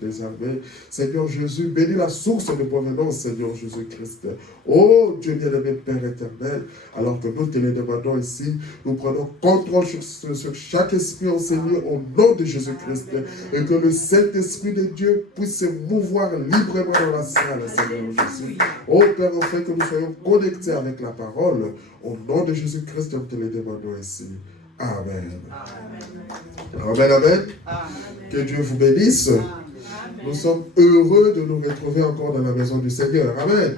des armées. Seigneur Jésus, bénis la source de provenance, Seigneur Jésus-Christ. Oh Dieu bien-aimé, Père éternel, alors que nous te le demandons ici, nous prenons contrôle sur chaque esprit enseigné au nom de Jésus-Christ et que le Saint-Esprit de Dieu puisse se mouvoir librement dans la salle, Seigneur Jésus. Oh Père, enfin que nous soyons connectés avec la parole, au nom de Jésus-Christ, nous te le demandons ici. Amen. Amen, amen. Que Dieu vous bénisse. Amen. Nous sommes heureux de nous retrouver encore dans la maison du Seigneur. Amen.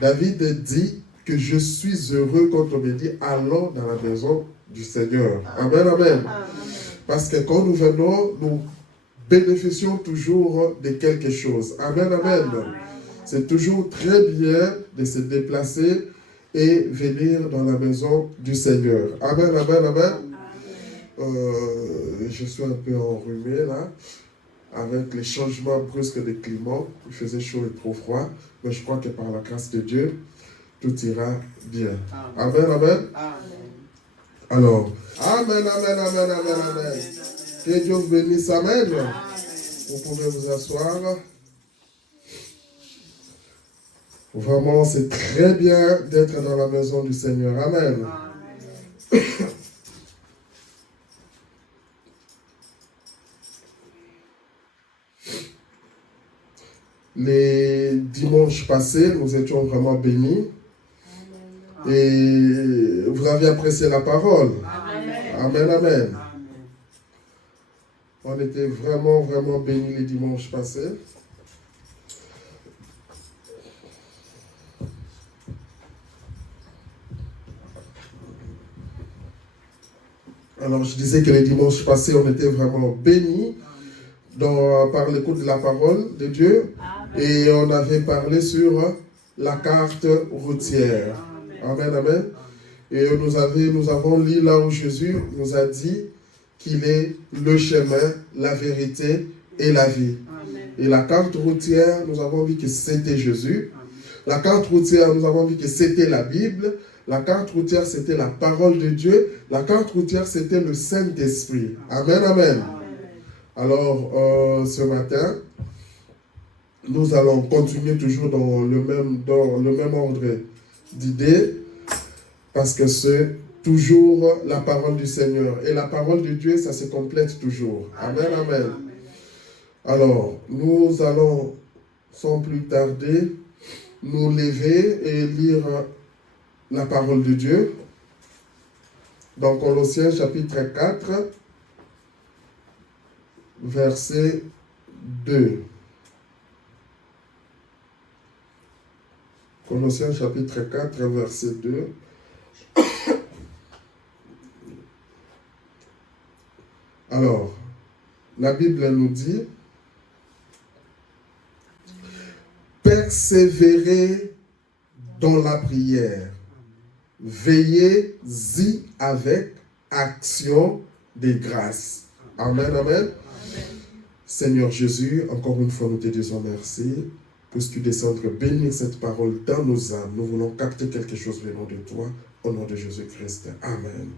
David dit que je suis heureux quand on me dit allons dans la maison du Seigneur. Amen, amen. Parce que quand nous venons, nous bénéficions toujours de quelque chose. Amen, amen. C'est toujours très bien de se déplacer et venir dans la maison du Seigneur. Amen, amen, amen. Je suis un peu enrhumé là, avec les changements brusques de climat. Il faisait chaud et trop froid, mais je crois que par la grâce de Dieu, tout ira bien. Amen, amen. Alors, amen, amen, amen, amen, amen. Que Dieu vous bénisse, amen. Vous pouvez vous asseoir. Vraiment, c'est très bien d'être dans la maison du Seigneur. Amen. Les dimanches passés, nous étions vraiment bénis. Et vous avez apprécié la parole. Amen, amen. On était vraiment, vraiment bénis les dimanches passés. Alors, je disais que les dimanches passés, on était vraiment bénis par l'écoute de la parole de Dieu. Et on avait parlé sur la carte routière. Amen, amen. Et nous avons lu là où Jésus nous a dit qu'il est le chemin, la vérité et la vie. Et la carte routière, nous avons vu que c'était Jésus. La carte routière, nous avons vu que c'était la Bible. La carte routière, c'était la parole de Dieu. La carte routière, c'était le Saint-Esprit. Amen, amen. Alors, ce matin, nous allons continuer toujours dans le même ordre d'idées, parce que c'est toujours la parole du Seigneur. Et la parole de Dieu, ça se complète toujours. Amen, amen. Alors, nous allons, sans plus tarder, nous lever et lire la parole de Dieu. Dans Colossiens chapitre 4, verset 2. Colossiens chapitre 4, verset 2. Alors, la Bible nous dit, persévérez dans la prière, veillez-y avec action de grâce. Amen, amen. Seigneur Jésus, encore une fois, nous te disons merci. Puisses-tu descendre bénir cette parole dans nos âmes. Nous voulons capter quelque chose venant de toi, au nom de Jésus-Christ. Amen.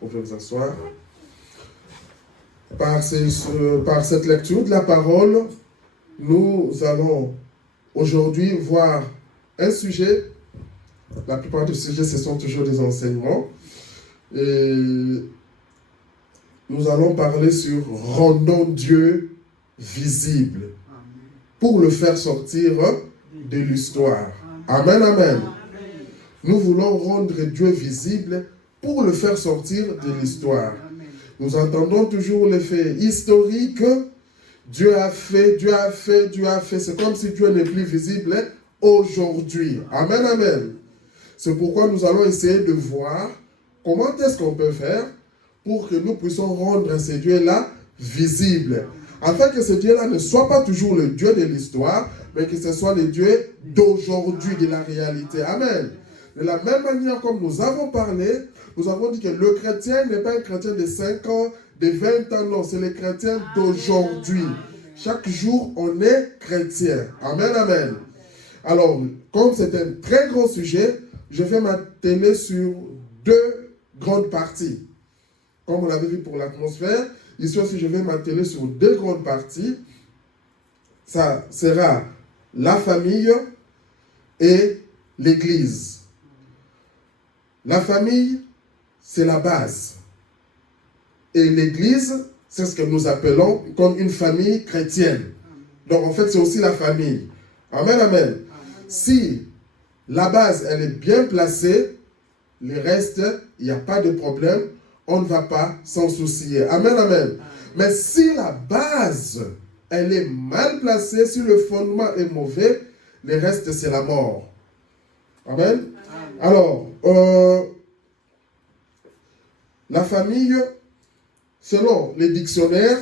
Vous pouvez vous asseoir. Par cette lecture de la parole, nous allons aujourd'hui voir un sujet. La plupart des sujets, ce sont toujours des enseignements. Et nous allons parler sur rendons Dieu visible, pour le faire sortir de l'histoire. Amen, amen. Nous voulons rendre Dieu visible pour le faire sortir de l'histoire. Nous entendons toujours les faits historiques. Dieu a fait, Dieu a fait, Dieu a fait. C'est comme si Dieu n'est plus visible aujourd'hui. Amen, amen. C'est pourquoi nous allons essayer de voir comment est-ce qu'on peut faire pour que nous puissions rendre ce Dieu-là visible. Afin que ce Dieu-là ne soit pas toujours le Dieu de l'histoire, mais que ce soit le Dieu d'aujourd'hui, de la réalité. Amen. De la même manière comme nous avons parlé, nous avons dit que le chrétien n'est pas un chrétien de 5 ans, de 20 ans, non, c'est le chrétien d'aujourd'hui. Chaque jour, on est chrétien. Amen, amen. Alors, comme c'est un très grand sujet, je vais m'atteler sur 2 grandes parties. Comme on l'avait vu pour l'atmosphère, ici aussi je vais m'atteler sur deux grandes parties. Ça sera la famille et l'Église. La famille, c'est la base. Et l'Église, c'est ce que nous appelons comme une famille chrétienne. Donc en fait, c'est aussi la famille. Amen, amen. Si la base, elle est bien placée, le reste, il n'y a pas de problème, on ne va pas s'en soucier. Amen, amen. Mais si la base, elle est mal placée, si le fondement est mauvais, le reste, c'est la mort. Amen. Alors, la famille, selon les dictionnaires,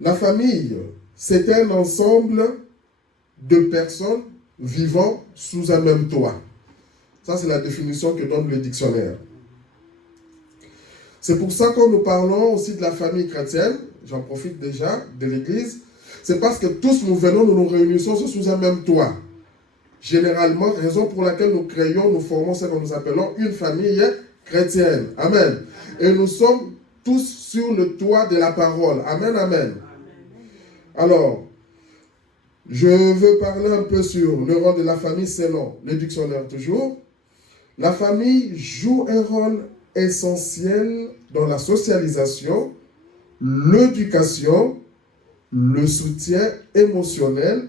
la famille, c'est un ensemble de personnes vivant sous un même toit. Ça, c'est la définition que donne le dictionnaire. C'est pour ça que nous parlons aussi de la famille chrétienne, j'en profite déjà, de l'Église, c'est parce que tous nous venons, nous nous réunissons sous un même toit. Généralement, raison pour laquelle nous créons, nous formons ce que nous appelons une famille chrétienne. Amen. Et nous sommes tous sur le toit de la parole. Amen, amen. Alors, je veux parler un peu sur le rôle de la famille selon le dictionnaire toujours. La famille joue un rôle essentiel dans la socialisation, l'éducation, le soutien émotionnel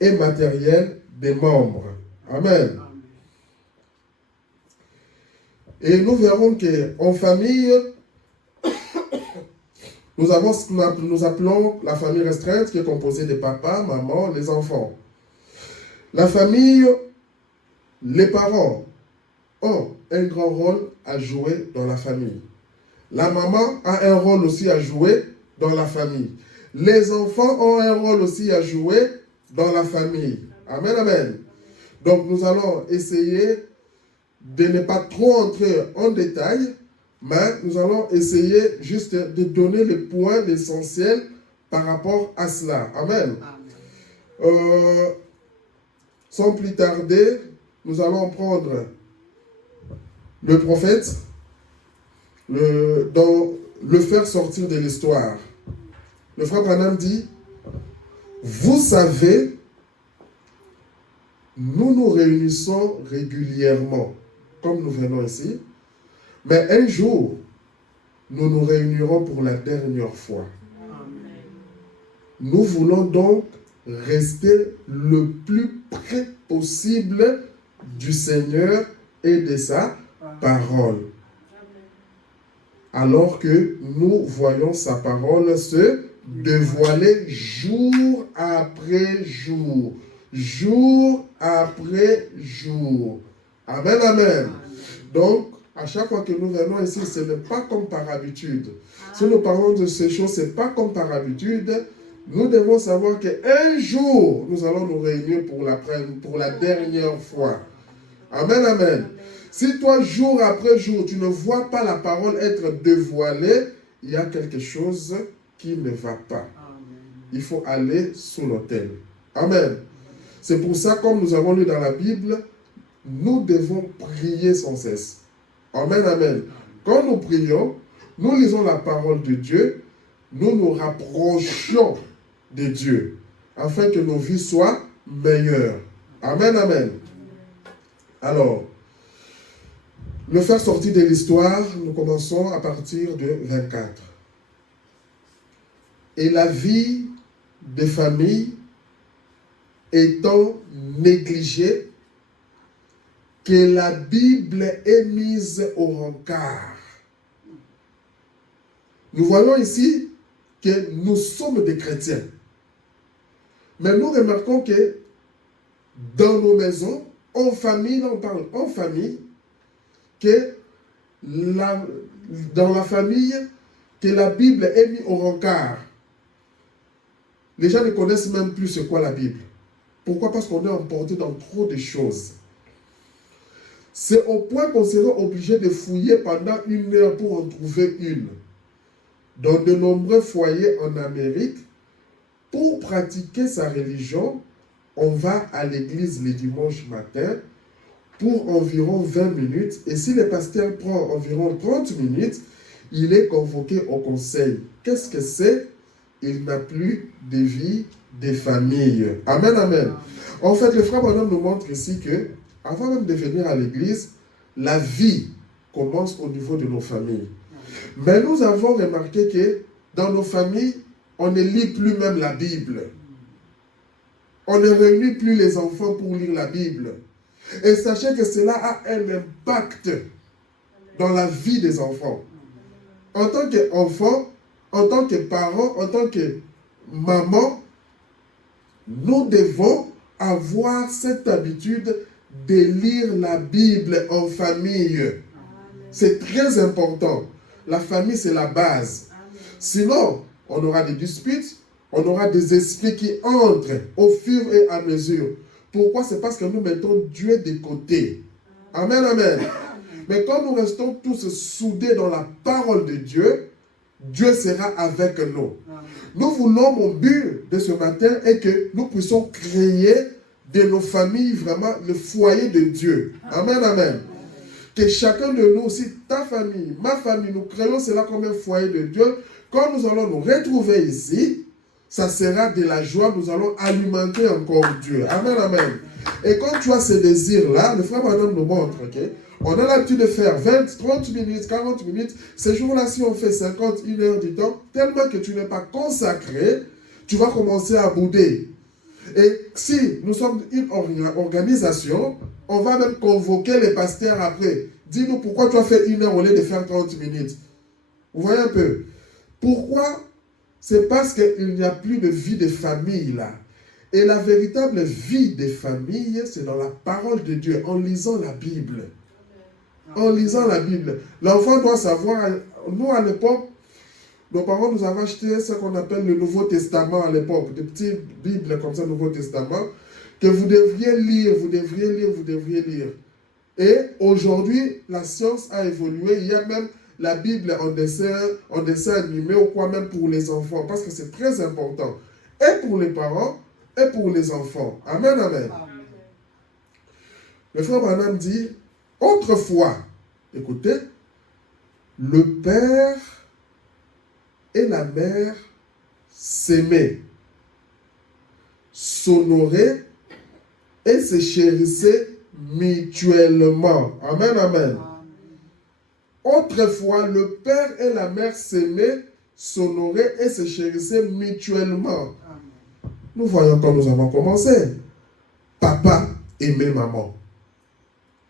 et matériel des membres. Amen. Et nous verrons qu'en famille, nous avons ce que nous appelons la famille restreinte, qui est composée de papa, maman, les enfants. La famille, les parents ont un grand rôle à jouer dans la famille. La maman a un rôle aussi à jouer dans la famille. Les enfants ont un rôle aussi à jouer dans la famille. Amen, amen. Donc nous allons essayer de ne pas trop entrer en détail, mais nous allons essayer juste de donner les points essentiels par rapport à cela. Amen. Sans plus tarder, nous allons prendre le prophète, le faire sortir de l'histoire. Le frère Branham dit, vous savez, nous nous réunissons régulièrement, comme nous venons ici, mais un jour, nous nous réunirons pour la dernière fois. Amen. Nous voulons donc rester le plus près possible du Seigneur et de sa parole. Alors que nous voyons sa parole se dévoiler jour après jour. Jour après jour. Amen, amen. Donc, à chaque fois que nous venons ici, ce n'est pas comme par habitude. Si nous parlons de ces choses, ce n'est pas comme par habitude. Nous devons savoir qu'un jour, nous allons nous réunir pour la dernière fois. Amen, amen. Si toi, jour après jour, tu ne vois pas la parole être dévoilée, il y a quelque chose qui ne va pas. Il faut aller sous l'autel. Amen. C'est pour ça, comme nous avons lu dans la Bible, nous devons prier sans cesse. Amen, amen. Quand nous prions, nous lisons la parole de Dieu, nous nous rapprochons de Dieu, afin que nos vies soient meilleures. Amen, amen. Alors, le faire sortir de l'histoire, nous commençons à partir de 24. Et la vie des familles étant négligée, que la Bible est mise au rencard. Nous voyons ici que nous sommes des chrétiens. Mais nous remarquons que dans nos maisons, en famille, là on parle en famille, que dans la famille, que la Bible est mise au rencard. Les gens ne connaissent même plus ce qu'est la Bible. Pourquoi? Parce qu'on est emporté dans trop de choses. C'est au point qu'on sera obligé de fouiller pendant 1 heure pour en trouver une. Dans de nombreux foyers en Amérique, pour pratiquer sa religion, on va à l'église le dimanche matin pour environ 20 minutes. Et si le pasteur prend environ 30 minutes, il est convoqué au conseil. Qu'est-ce que c'est? Il n'a plus de vie, de famille. Amen, amen. En fait, le frère Branham nous montre ici que, avant même de venir à l'église, la vie commence au niveau de nos familles. Mais nous avons remarqué que dans nos familles, on ne lit plus même la Bible. On ne réunit plus les enfants pour lire la Bible. Et sachez que cela a un impact dans la vie des enfants. En tant qu'enfant, en tant que parent, en tant que maman, nous devons avoir cette habitude de lire la Bible en famille. C'est très important. La famille, c'est la base. Sinon, on aura des disputes, on aura des esprits qui entrent au fur et à mesure. Pourquoi? C'est parce que nous mettons Dieu de côté. Amen, amen. Mais quand nous restons tous soudés dans la parole de Dieu, Dieu sera avec nous. Nous voulons, mon but de ce matin est que nous puissions créer de nos familles vraiment le foyer de Dieu. Amen, amen. Que chacun de nous, aussi ta famille, ma famille, nous créons cela comme un foyer de Dieu. Quand nous allons nous retrouver ici, ça sera de la joie, nous allons alimenter encore Dieu. Amen, amen. Et quand tu as ce désir-là, le frère Branham nous montre, ok? On a l'habitude de faire 20, 30 minutes, 40 minutes. Ces jours-là, si on fait 50, 1 heure du temps, tellement que tu n'es pas consacré, tu vas commencer à bouder. Et si nous sommes une organisation, on va même convoquer les pasteurs après. Dis-nous pourquoi tu as fait 1 heure au lieu de faire 30 minutes. Vous voyez un peu? Pourquoi? C'est parce qu'il n'y a plus de vie de famille là. Et la véritable vie des familles, c'est dans la parole de Dieu, en lisant la Bible. En lisant la Bible. L'enfant doit savoir, nous à l'époque, nos parents nous avaient acheté ce qu'on appelle le Nouveau Testament à l'époque, des petites Bibles comme ça, Nouveau Testament, que vous devriez lire, vous devriez lire, vous devriez lire. Et aujourd'hui, la science a évolué, il y a même la Bible en dessin animé ou quoi même pour les enfants, parce que c'est très important, et pour les parents, et pour les enfants. Amen, amen. Le frère Branham dit, autrefois, écoutez, le père et la mère s'aimaient, s'honoraient et se chérissaient mutuellement. Amen, amen. Autrefois, le père et la mère s'aimaient, s'honoraient et se chérissaient mutuellement. Nous voyons quand nous avons commencé. Papa aimait maman.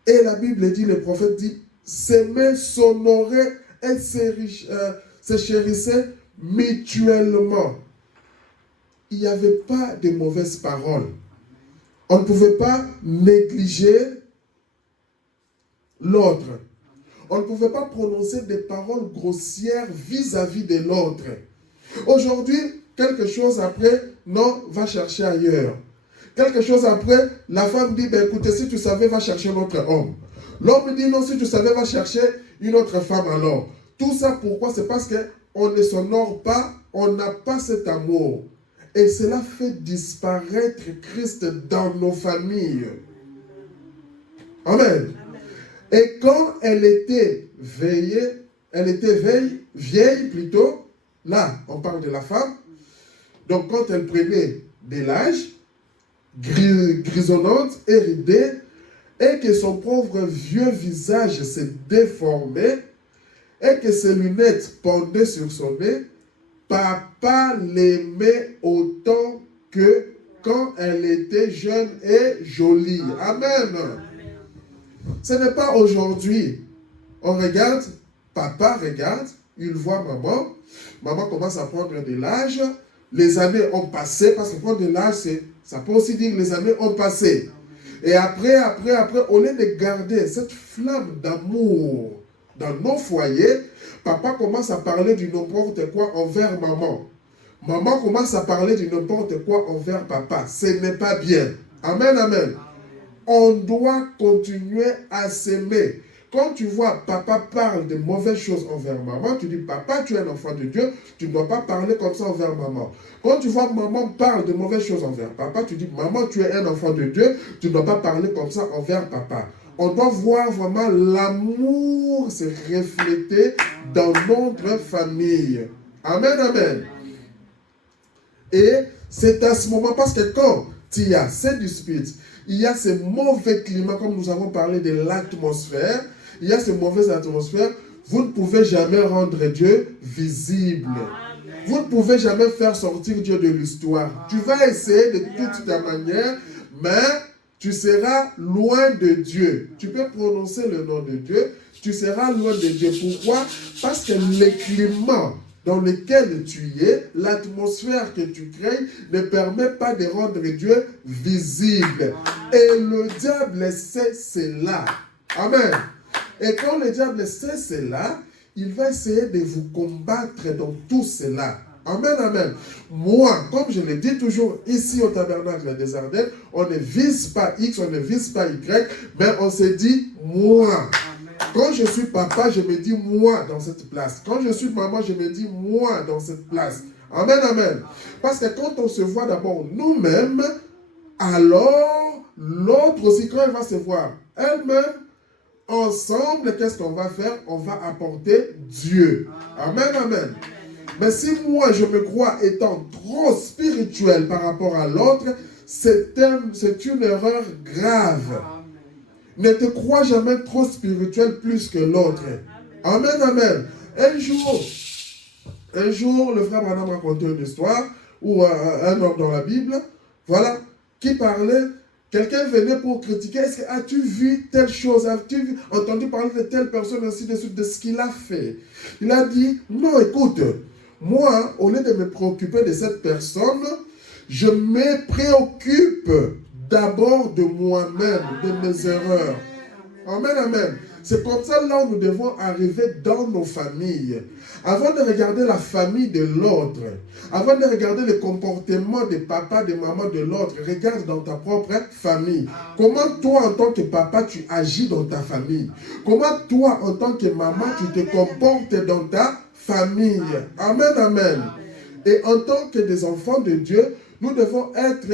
Et la Bible dit, le prophète dit, s'aimer, s'honorer et se chérisser mutuellement. Il n'y avait pas de mauvaises paroles. On ne pouvait pas négliger l'autre. On ne pouvait pas prononcer des paroles grossières vis-à-vis de l'autre. Aujourd'hui, quelque chose après, non, va chercher ailleurs. Quelque chose après, la femme dit, ben écoutez, si tu savais, va chercher un autre homme. L'homme dit, non, si tu savais, va chercher une autre femme alors. Tout ça, pourquoi? C'est parce qu'on ne s'honore pas, on n'a pas cet amour. Et cela fait disparaître Christ dans nos familles. Amen. Et quand elle était vieille plutôt, là, on parle de la femme, donc quand elle prenait de l'âge, grisonnante et ridée, et que son pauvre vieux visage se déformait, et que ses lunettes pendaient sur son nez, papa l'aimait autant que quand elle était jeune et jolie. Amen. Ce n'est pas aujourd'hui. On regarde, papa regarde, il voit maman. Maman commence à prendre de l'âge. Les années ont passé, parce que prendre de l'âge, ça peut aussi dire que les années ont passé. Et après, au lieu de garder cette flamme d'amour dans nos foyers, papa commence à parler du n'importe quoi envers maman. Maman commence à parler du n'importe quoi envers papa. Ce n'est pas bien. Amen, amen. On doit continuer à s'aimer. Quand tu vois papa parle de mauvaises choses envers maman, tu dis, papa, tu es un enfant de Dieu, tu ne dois pas parler comme ça envers maman. Quand tu vois maman parle de mauvaises choses envers papa, tu dis, maman, tu es un enfant de Dieu, tu ne dois pas parler comme ça envers papa. On doit voir vraiment l'amour se refléter dans notre famille. Amen, amen. Et c'est à ce moment, parce que quand il y a ces disputes, il y a ce mauvais climat, comme nous avons parlé de l'atmosphère, il y a cette mauvaise atmosphère, vous ne pouvez jamais rendre Dieu visible. Vous ne pouvez jamais faire sortir Dieu de l'histoire. Tu vas essayer de toute ta manière, mais tu seras loin de Dieu. Tu peux prononcer le nom de Dieu, tu seras loin de Dieu. Pourquoi? Parce que le climat dans lequel tu es, l'atmosphère que tu crées, ne permet pas de rendre Dieu visible. Et le diable sait cela. Amen. Et quand le diable sait cela, il va essayer de vous combattre dans tout cela. Amen, amen. Moi, comme je le dis toujours ici au tabernacle des Ardennes, on ne vise pas X, on ne vise pas Y, mais on se dit moi. Quand je suis papa, je me dis moi dans cette place. Quand je suis maman, je me dis moi dans cette place. Amen, amen. Parce que quand on se voit d'abord nous-mêmes, alors l'autre aussi, quand elle va se voir elle-même, ensemble, qu'est-ce qu'on va faire? On va apporter Dieu. Amen, amen. Mais si moi, je me crois étant trop spirituel par rapport à l'autre, c'est une erreur grave. Ne te crois jamais trop spirituel plus que l'autre. Amen, amen. Un jour, le frère Branham racontait une histoire où un homme dans la Bible, voilà, qui parlait, quelqu'un venait pour critiquer, as-tu vu telle chose, as-tu entendu parler de telle personne, ainsi de suite, de ce qu'il a fait. Il a dit, non, écoute, moi, au lieu de me préoccuper de cette personne, je me préoccupe d'abord de moi-même, de mes erreurs. Amen, amen. C'est comme ça là où nous devons arriver dans nos familles. Avant de regarder la famille de l'autre, avant de regarder le comportement des papas, des mamans de l'autre, regarde dans ta propre famille. Comment toi, en tant que papa, tu agis dans ta famille? Comment toi, en tant que maman, tu te comportes dans ta famille? Amen, amen. Et en tant que des enfants de Dieu, nous devons être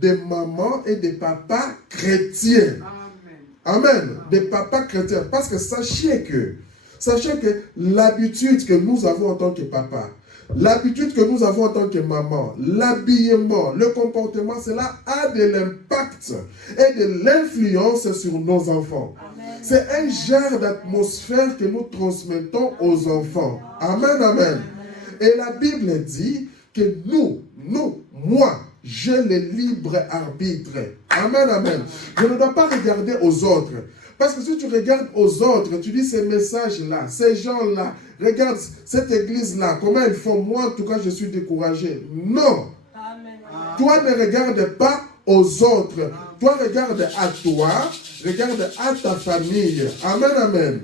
des mamans et des papas chrétiens. Amen. Des papas chrétiens. Parce que sachez que l'habitude que nous avons en tant que papa, l'habitude que nous avons en tant que maman, l'habillement, le comportement, cela a de l'impact et de l'influence sur nos enfants. C'est un genre d'atmosphère que nous transmettons aux enfants. Amen, amen. Et la Bible dit que moi, j'ai le libre arbitre. Amen, amen. Je ne dois pas regarder aux autres. Parce que si tu regardes aux autres, tu dis ces messages-là, ces gens-là, regarde cette église-là, comment ils font, moi en tout cas je suis découragé. Non. Amen. Toi ne regarde pas aux autres. Toi regarde à toi, regarde à ta famille. Amen, amen.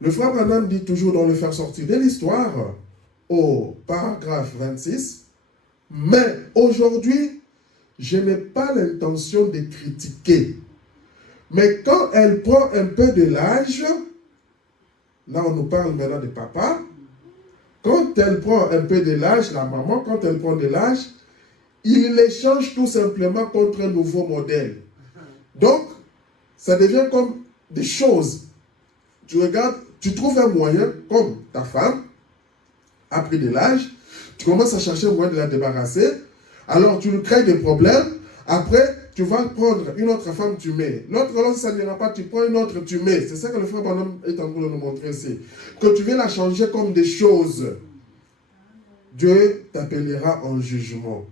Le frère Branham dit toujours dans le faire sortir de l'histoire, au paragraphe 26, mais aujourd'hui, je n'ai pas l'intention de critiquer. Mais quand elle prend un peu de l'âge, là on nous parle maintenant de papa, quand elle prend un peu de l'âge, la maman, quand elle prend de l'âge, il les change tout simplement contre un nouveau modèle. Donc, ça devient comme des choses. Tu regardes, tu trouves un moyen, comme ta femme a pris de l'âge, tu commences à chercher un moyen de la débarrasser, alors tu lui crées des problèmes, après tu vas prendre une autre femme, tu mets. L'autre, alors si ça n'ira pas, tu prends une autre, tu mets. C'est ça que le frère Branham est en train de nous montrer ici. Que tu viens la changer comme des choses. Dieu t'appellera en jugement.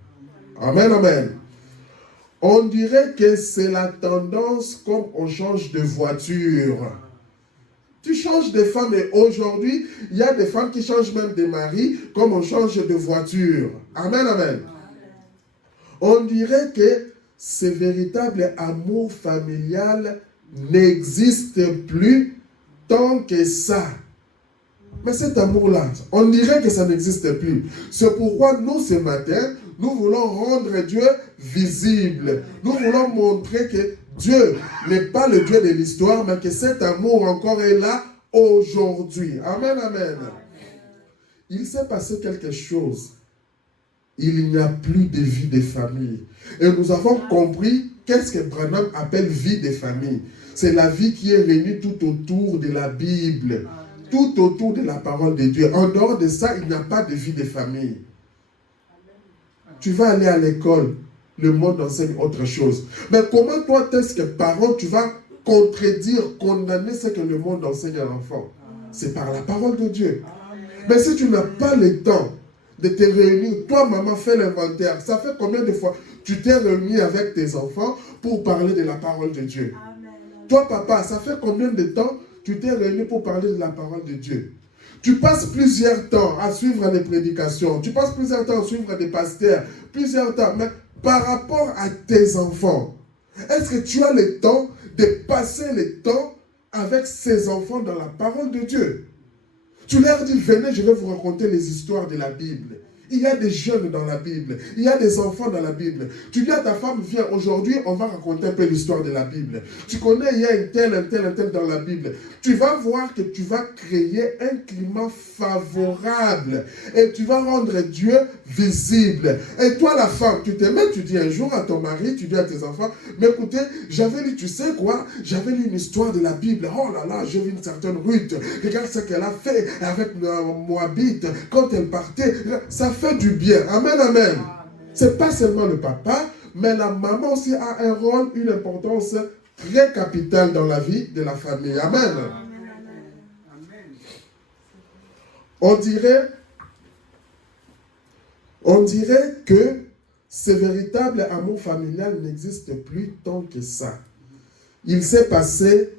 Amen, amen. On dirait que c'est la tendance comme on change de voiture. Tu changes de femme et aujourd'hui, il y a des femmes qui changent même de mari comme on change de voiture. Amen, amen. On dirait que ce véritable amour familial n'existe plus tant que ça. Mais cet amour-là, on dirait que ça n'existe plus. C'est pourquoi nous, ce matin, nous voulons rendre Dieu visible. Nous voulons montrer que Dieu n'est pas le Dieu de l'histoire, mais que cet amour encore est là aujourd'hui. Amen, amen. Il s'est passé quelque chose. Il n'y a plus de vie de famille. Et nous avons compris qu'est-ce que Branham appelle vie de famille. C'est la vie qui est réunie tout autour de la Bible, tout autour de la parole de Dieu. En dehors de ça, il n'y a pas de vie de famille. Tu vas aller à l'école, le monde enseigne autre chose. Mais comment toi, est-ce que parent, tu vas contredire, condamner ce que le monde enseigne à l'enfant? C'est par la parole de Dieu. Mais si tu n'as pas le temps de te réunir, toi, maman, fais l'inventaire. Ça fait combien de fois tu t'es réuni avec tes enfants pour parler de la parole de Dieu? Toi, papa, ça fait combien de temps tu t'es réuni pour parler de la parole de Dieu? Tu passes plusieurs temps à suivre les prédications. Tu passes plusieurs temps à suivre des pasteurs. Plusieurs temps. Mais par rapport à tes enfants, est-ce que tu as le temps de passer le temps avec ces enfants dans la parole de Dieu? Tu leur dis, venez, je vais vous raconter les histoires de la Bible. Il y a des jeunes dans la Bible. Il y a des enfants dans la Bible. Tu dis à ta femme, viens, aujourd'hui, on va raconter un peu l'histoire de la Bible. Tu connais, il y a un tel dans la Bible. Tu vas voir que tu vas créer un climat favorable. Et tu vas rendre Dieu visible. Et toi, la femme, tu te mets, tu dis un jour à ton mari, tu dis à tes enfants, mais écoutez, j'avais lu, tu sais quoi, j'avais lu une histoire de la Bible. Oh là là, j'ai vu une certaine Ruth. Regarde ce qu'elle a fait avec Moabite quand elle partait. Ça fait du bien. Amen, amen. C'est pas seulement le papa, mais la maman aussi a un rôle, une importance très capitale dans la vie de la famille. Amen. On dirait que ce véritable amour familial n'existe plus tant que ça. Il s'est passé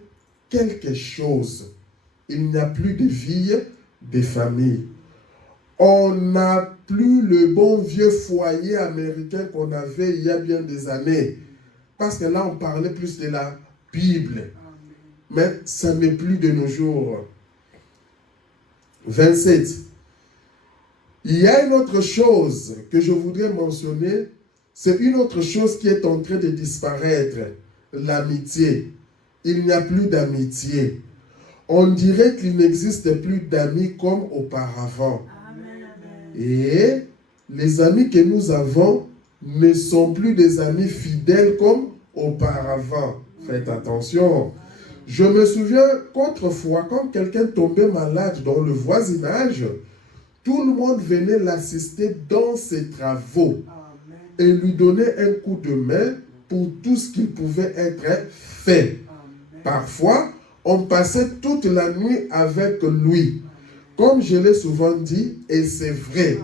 quelque chose. Il n'y a plus de vie, de famille. On n'a plus le bon vieux foyer américain qu'on avait il y a bien des années. Parce que là, on parlait plus de la Bible. Mais ça n'est plus de nos jours. 27. Il y a une autre chose que je voudrais mentionner. C'est une autre chose qui est en train de disparaître. L'amitié. Il n'y a plus d'amitié. On dirait qu'il n'existe plus d'amis comme auparavant. Et les amis que nous avons ne sont plus des amis fidèles comme auparavant. Faites attention. Je me souviens qu'autrefois, quand quelqu'un tombait malade dans le voisinage, tout le monde venait l'assister dans ses travaux et lui donnait un coup de main pour tout ce qui pouvait être fait. Parfois, on passait toute la nuit avec lui. Comme je l'ai souvent dit, et c'est vrai,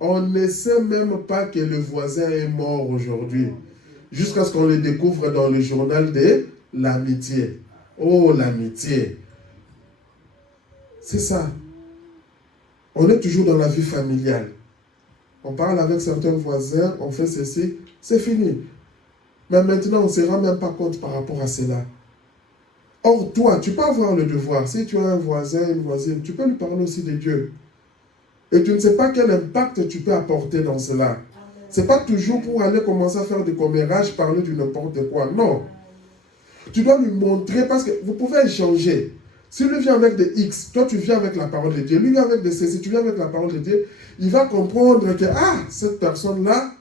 on ne sait même pas que le voisin est mort aujourd'hui, jusqu'à ce qu'on le découvre dans le journal de l'amitié. Oh, l'amitié. C'est ça. On est toujours dans la vie familiale. On parle avec certains voisins, on fait ceci, c'est fini. Mais maintenant, on ne se rend même pas compte par rapport à cela. Or, toi, tu peux avoir le devoir. Si tu as un voisin, une voisine, tu peux lui parler aussi de Dieu. Et tu ne sais pas quel impact tu peux apporter dans cela. Ce n'est pas toujours pour aller commencer à faire des commérages, parler de n'importe quoi. Non. Tu dois lui montrer, parce que vous pouvez échanger. Si lui vient avec des X, toi tu viens avec la parole de Dieu. Lui vient avec des C, si tu viens avec la parole de Dieu, il va comprendre que, cette personne-là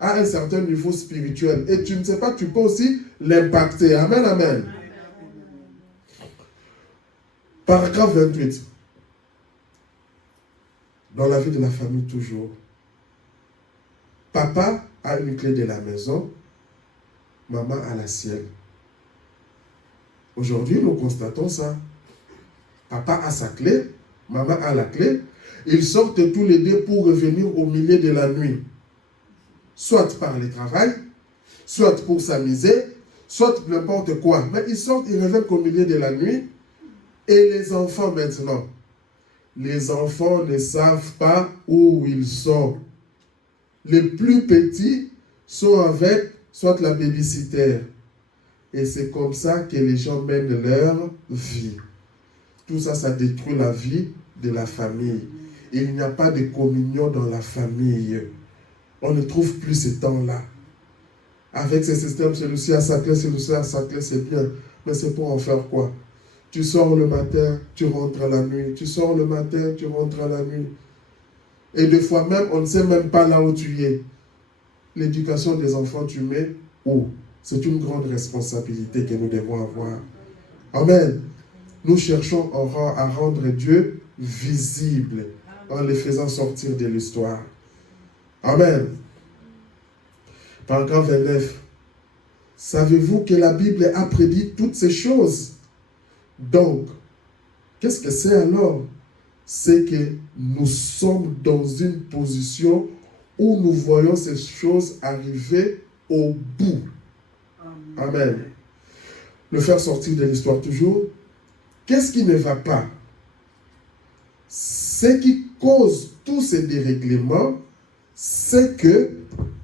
a un certain niveau spirituel. Et tu ne sais pas, tu peux aussi l'impacter. Amen, amen. Paragraphe 28. Dans la vie de la famille, toujours. Papa a une clé de la maison, maman a la sienne. Aujourd'hui, nous constatons ça. Papa a sa clé, maman a la clé. Ils sortent tous les deux pour revenir au milieu de la nuit. Soit par le travail, soit pour s'amuser, soit n'importe quoi. Mais ils sortent, ils reviennent au milieu de la nuit. Et les enfants maintenant, les enfants ne savent pas où ils sont. Les plus petits sont avec soit la babysitter. Et c'est comme ça que les gens mènent leur vie. Tout ça, ça détruit la vie de la famille. Il n'y a pas de communion dans la famille. On ne trouve plus ce temps-là. Avec ces systèmes, celui-ci a sa clé, celui-ci a sa clé, c'est bien. Mais c'est pour en faire quoi? Tu sors le matin, tu rentres à la nuit. Tu sors le matin, tu rentres à la nuit. Et des fois même, on ne sait même pas là où tu es. L'éducation des enfants, tu mets où? C'est une grande responsabilité que nous devons avoir. Amen. Nous cherchons à rendre Dieu visible en les faisant sortir de l'histoire. Amen. Paragraphe 29. Savez-vous que la Bible a prédit toutes ces choses? Donc, qu'est-ce que c'est alors? C'est que nous sommes dans une position où nous voyons ces choses arriver au bout. Amen. Le faire sortir de l'histoire toujours. Qu'est-ce qui ne va pas? Ce qui cause tous ces dérèglements, c'est que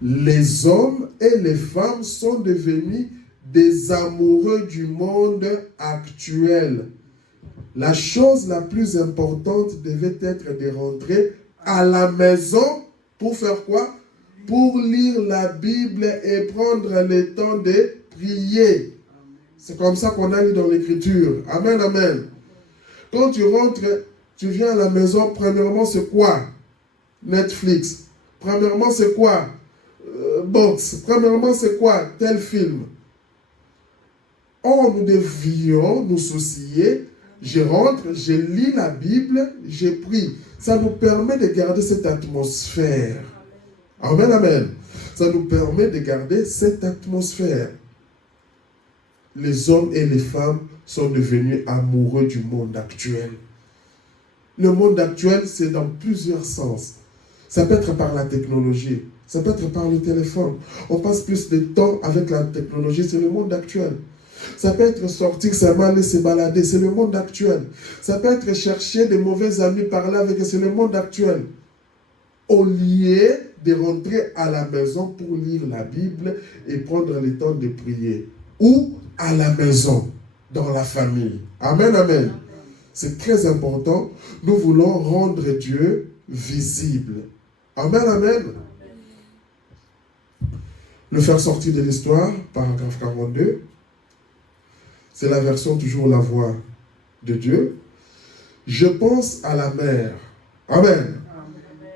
les hommes et les femmes sont devenus des amoureux du monde actuel. La chose la plus importante devait être de rentrer à la maison pour faire quoi? Pour lire la Bible et prendre le temps de prier. C'est comme ça qu'on a lu dans l'Écriture. Amen, amen. Quand tu rentres, tu viens à la maison, premièrement, c'est quoi? Netflix. Premièrement, c'est quoi? Box. Premièrement, c'est quoi? Tel film. Or, nous devions nous soucier. Je rentre, je lis la Bible, je prie. Ça nous permet de garder cette atmosphère. Amen, amen. Ça nous permet de garder cette atmosphère. Les hommes et les femmes sont devenus amoureux du monde actuel. Le monde actuel, c'est dans plusieurs sens. Ça peut être par la technologie, ça peut être par le téléphone. On passe plus de temps avec la technologie, c'est le monde actuel. Ça peut être sortir seulement aller se balader, c'est le monde actuel. Ça peut être chercher des mauvais amis, parler avec eux, c'est le monde actuel. Au lieu de rentrer à la maison pour lire la Bible et prendre le temps de prier. Ou à la maison, dans la famille. Amen, amen. C'est très important. Nous voulons rendre Dieu visible. Amen, amen. Le faire sortir de l'histoire, paragraphe 42. C'est la version toujours la voix de Dieu. Je pense à la mère. Amen.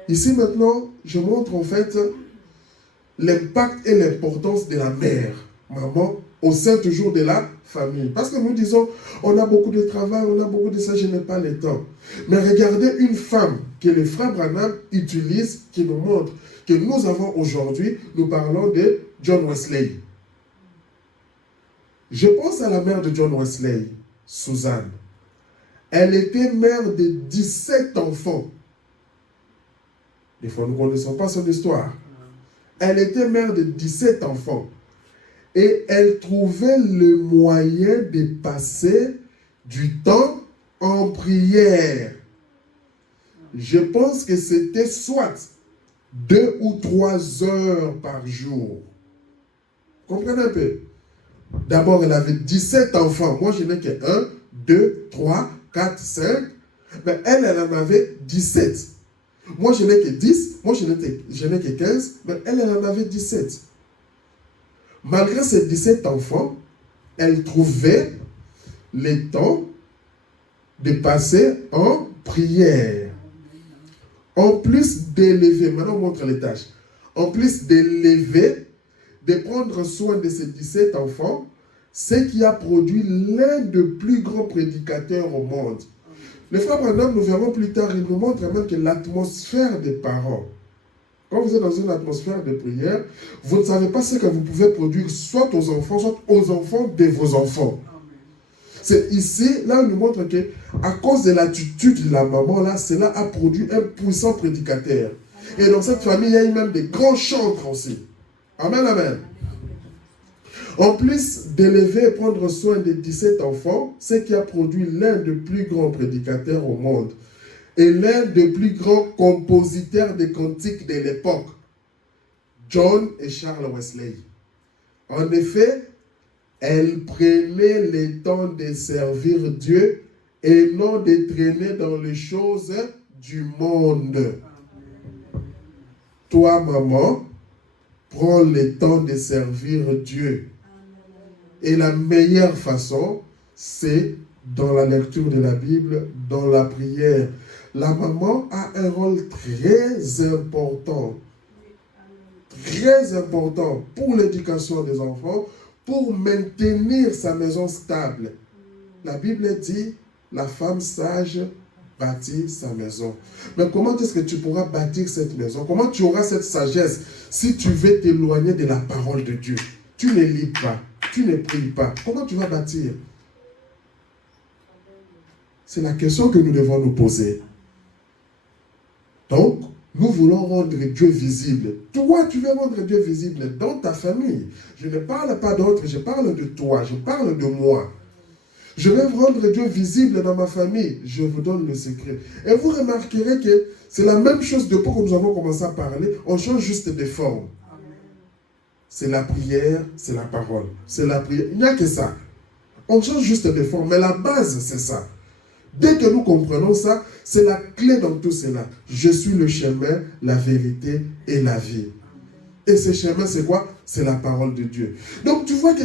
Ici maintenant, je montre en fait l'impact et l'importance de la mère, maman, au sein toujours de la famille. Parce que nous disons, on a beaucoup de travail, on a beaucoup de ça, je n'ai pas le temps. Mais regardez une femme que le frère Branham utilise, qui nous montre que nous avons aujourd'hui, nous parlons de John Wesley. Je pense à la mère de John Wesley, Suzanne. Elle était mère de 17 enfants. Des fois, nous ne connaissons pas son histoire. Elle était mère de 17 enfants. Et elle trouvait le moyen de passer du temps en prière. Je pense que c'était soit 2 ou 3 heures par jour. Comprenez un peu? D'abord, elle avait 17 enfants. Moi, je n'ai que 1, 2, 3, 4, 5. Mais elle en avait 17. Moi, je n'ai que 10. Moi, je n'ai que 15. Mais elle en avait 17. Malgré ces 17 enfants, elle trouvait le temps de passer en prière. En plus d'élever, maintenant on montre les tâches, en plus d'élever, de prendre soin de ces 17 enfants, ce qui a produit l'un des plus grands prédicateurs au monde. Le frère Branham, nous verrons plus tard, il nous montre même que l'atmosphère des parents, quand vous êtes dans une atmosphère de prière, vous ne savez pas ce que vous pouvez produire soit aux enfants de vos enfants. C'est ici, là, on nous montre que, à cause de l'attitude de la maman, là, cela a produit un puissant prédicateur. Et dans cette famille, il y a eu même des grands chantres aussi. Amen, amen. En plus d'élever et prendre soin des 17 enfants, ce qui a produit l'un des plus grands prédicateurs au monde et l'un des plus grands compositeurs de cantiques de l'époque, John et Charles Wesley. En effet, elle prenait le temps de servir Dieu et non de traîner dans les choses du monde. Toi, maman, prends le temps de servir Dieu. Et la meilleure façon, c'est dans la lecture de la Bible, dans la prière. La maman a un rôle très important pour l'éducation des enfants, pour maintenir sa maison stable. la Bible dit, la femme sage bâtit sa maison. Mais comment est-ce que tu pourras bâtir cette maison? Comment tu auras cette sagesse si tu veux t'éloigner de la parole de Dieu? Tu ne lis pas, tu ne pries pas. Comment tu vas bâtir? C'est la question que nous devons nous poser. Donc, nous voulons rendre Dieu visible. Toi, tu veux rendre Dieu visible dans ta famille. Je ne parle pas d'autres, je parle de toi, je parle de moi. Je vais rendre Dieu visible dans ma famille. Je vous donne le secret. Et vous remarquerez que c'est la même chose depuis que nous avons commencé à parler. On change juste des formes. C'est la prière, c'est la parole. C'est la prière. Il n'y a que ça. On change juste des formes. Mais la base, c'est ça. Dès que nous comprenons ça, c'est la clé dans tout cela. Je suis le chemin, la vérité et la vie. Et ce chemin, c'est quoi? C'est la parole de Dieu. Donc tu vois que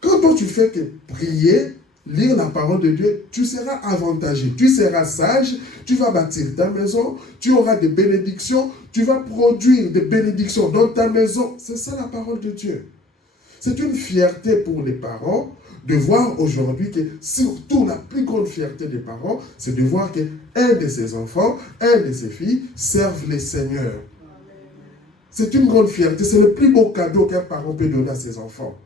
quand toi tu fais que prier, lire la parole de Dieu, tu seras avantagé, tu seras sage, tu vas bâtir ta maison, tu auras des bénédictions, tu vas produire des bénédictions dans ta maison. C'est ça la parole de Dieu. C'est une fierté pour les parents de voir aujourd'hui que, surtout la plus grande fierté des parents, c'est de voir qu'un de ses enfants, un de ses filles servent les seigneurs. C'est une grande fierté, c'est le plus beau cadeau qu'un parent peut donner à ses enfants.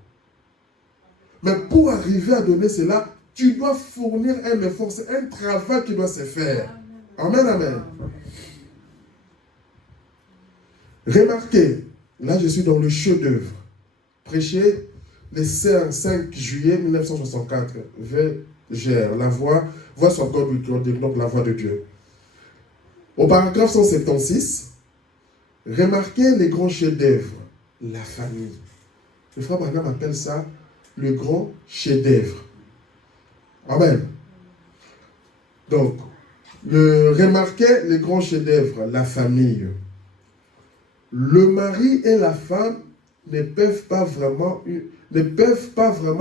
Mais pour arriver à donner cela, tu dois fournir un effort, c'est un travail qui doit se faire. Amen, amen. Remarquez, là je suis dans le chef-d'œuvre, prêché le 5 juillet 1964, VGR, la voix sur code, donc la voix de Dieu. Au paragraphe 176, remarquez les grands chefs-d'œuvre, la famille. Le frère Branham appelle ça le grand chef-d'œuvre. Amen. Donc, remarquez les grands chefs-d'œuvre, la famille. Le mari et la femme ne peuvent pas vraiment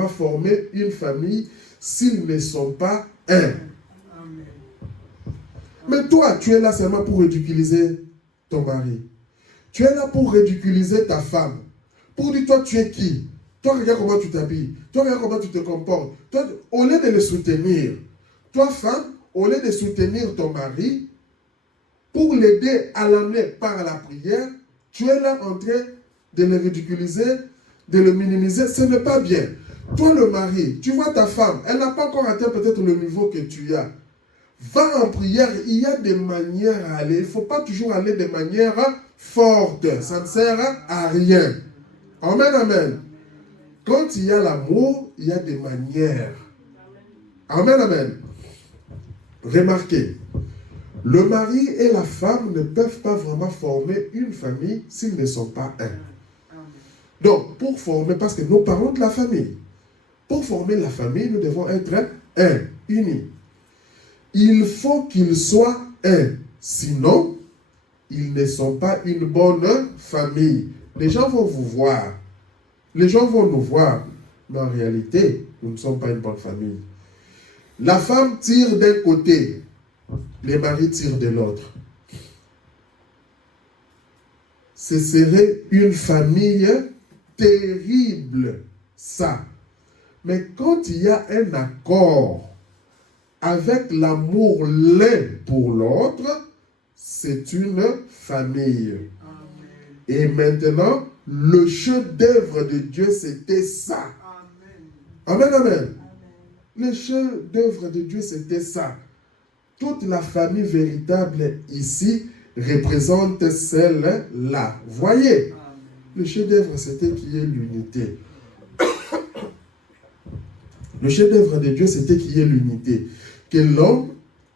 former une famille s'ils ne sont pas un. Mais toi, tu es là seulement pour ridiculiser ton mari. Tu es là pour ridiculiser ta femme. Pour dire, toi, tu es qui? Toi, regarde comment tu t'habilles. Toi, regarde comment tu te comportes. Toi, au lieu de le soutenir, toi, femme, au lieu de soutenir ton mari, pour l'aider à l'amener par la prière, tu es là en train de le ridiculiser, de le minimiser. Ce n'est pas bien. Toi, le mari, tu vois ta femme, elle n'a pas encore atteint peut-être le niveau que tu as. Va en prière, il y a des manières à aller. Il ne faut pas toujours aller de manière forte. Ça ne sert à rien. Amen, amen. Quand il y a l'amour, il y a des manières. Amen, amen. Remarquez, le mari et la femme ne peuvent pas vraiment former une famille s'ils ne sont pas un. Donc, pour former, parce que nous parlons de la famille, pour former la famille, nous devons être un, unis. Il faut qu'ils soient un, sinon, ils ne sont pas une bonne famille. Les gens vont vous voir, les gens vont nous voir, mais en réalité, nous ne sommes pas une bonne famille. La femme tire d'un côté, les maris tirent de l'autre. Ce serait une famille terrible, ça. Mais quand il y a un accord avec l'amour l'un pour l'autre, c'est une famille. Et maintenant, le chef-d'œuvre de Dieu, c'était ça. Amen, amen. Le chef-d'œuvre de Dieu, c'était ça. Toute la famille véritable ici représente celle-là. Voyez, le chef-d'œuvre, c'était qu'il y ait l'unité. Le chef-d'œuvre de Dieu, c'était qu'il y ait l'unité. Que l'homme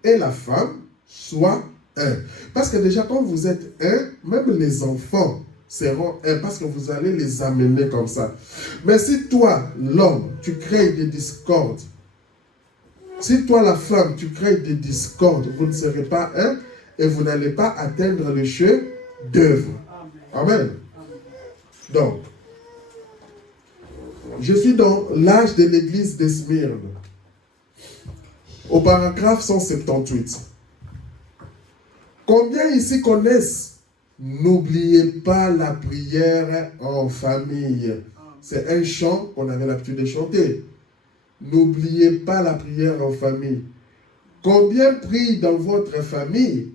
et la femme soient un. Parce que déjà, quand vous êtes un, même les enfants seront un, parce que vous allez les amener comme ça. Mais si toi, l'homme, tu crées des discordes, si toi, la femme, tu crées des discordes, vous ne serez pas un et vous n'allez pas atteindre le chef-d'œuvre. Amen. Donc, je suis dans l'âge de l'église de Smyrne. Au paragraphe 178. Combien ici connaissent? N'oubliez pas la prière en famille. C'est un chant qu'on avait l'habitude de chanter. n'oubliez pas la prière en famille. Combien prient dans votre famille?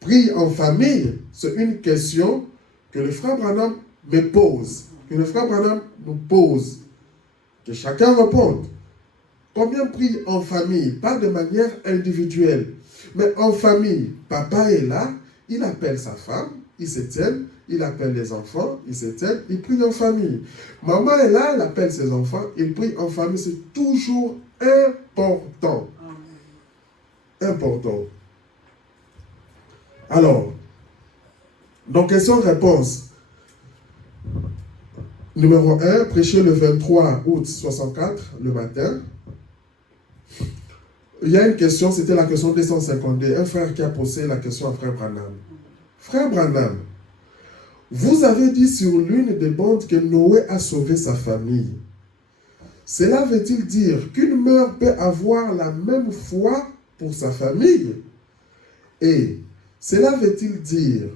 Prie en famille, c'est une question que le frère Branham me pose, que le frère Branham nous pose, que chacun réponde. Combien prie en famille? Pas de manière individuelle, mais en famille. Papa est là, il appelle sa femme, il se tiennent, il appelle les enfants, il se tiennent, il prie en famille. Maman est là, elle appelle ses enfants, il prie en famille. C'est toujours important. Important. Alors, donc question-réponse. Numéro 1, prêché le 23 août 64, le matin. Il y a une question, c'était la question 252. Un frère qui a posé la question à frère Branham. Frère Branham, vous avez dit sur l'une des bandes que Noé a sauvé sa famille. Cela veut-il dire qu'une mère peut avoir la même foi pour sa famille? Et cela veut-il dire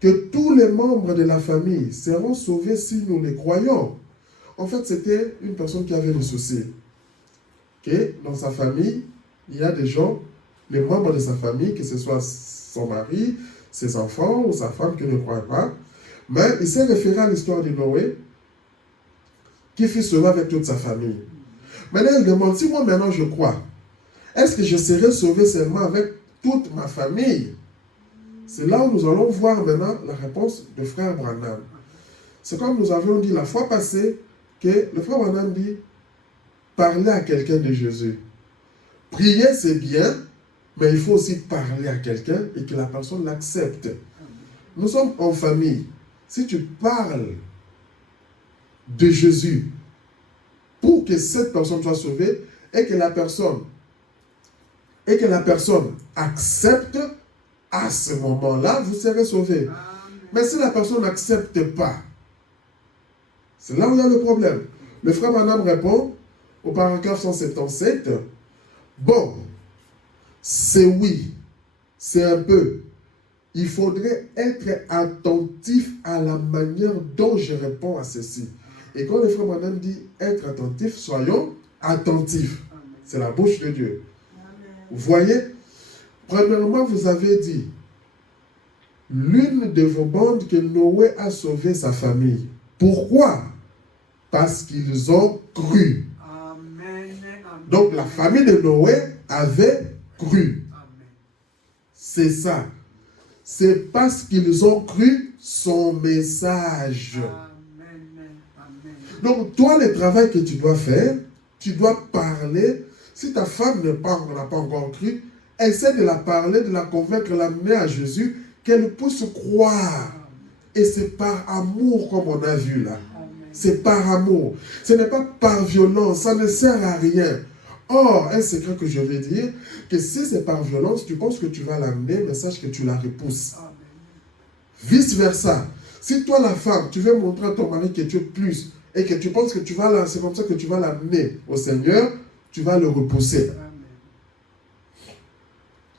que tous les membres de la famille seront sauvés si nous les croyons? En fait, c'était une personne qui avait des soucis. Okay? Dans sa famille, il y a des gens, les membres de sa famille, que ce soit son mari, ses enfants ou sa femme qui ne croient pas. Mais il s'est référé à l'histoire de Noé, qui fut sauvé avec toute sa famille. Maintenant, il demande, si moi maintenant je crois, est-ce que je serai sauvé seulement avec toute ma famille? C'est là où nous allons voir maintenant la réponse de frère Branham. C'est comme nous avions dit la fois passée, que le frère Branham dit, parler à quelqu'un de Jésus. Prier, c'est bien, mais il faut aussi parler à quelqu'un et que la personne l'accepte. Nous sommes en famille. Si tu parles de Jésus pour que cette personne soit sauvée et que la personne accepte, à ce moment-là, vous serez sauvés. Mais si la personne n'accepte pas, c'est là où il y a le problème. Le frère Branham répond au paragraphe 177, bon, c'est oui, c'est un peu. Il faudrait être attentif à la manière dont je réponds à ceci. Et quand le frère Branham dit être attentif, soyons attentifs. C'est la bouche de Dieu. Vous voyez? Premièrement, vous avez dit, l'une de vos bandes que Noé a sauvé sa famille. Pourquoi? Parce qu'ils ont cru. Amen. Donc la famille de Noé avait cru. C'est ça. C'est parce qu'ils ont cru son message. Amen. Donc toi, le travail que tu dois faire, tu dois parler. Si ta femme n'a pas encore cru, essaie de la parler, de la convaincre, de l'amener à Jésus, qu'elle puisse croire. Et c'est par amour, comme on a vu là. C'est par amour. Ce n'est pas par violence, ça ne sert à rien. Or, un secret que je vais dire, que si c'est par violence, tu penses que tu vas l'amener, mais sache que tu la repousses. Vice versa. Si toi, la femme, tu veux montrer à ton mari que tu es plus, et que tu penses que c'est comme ça que tu vas l'amener au Seigneur, tu vas le repousser.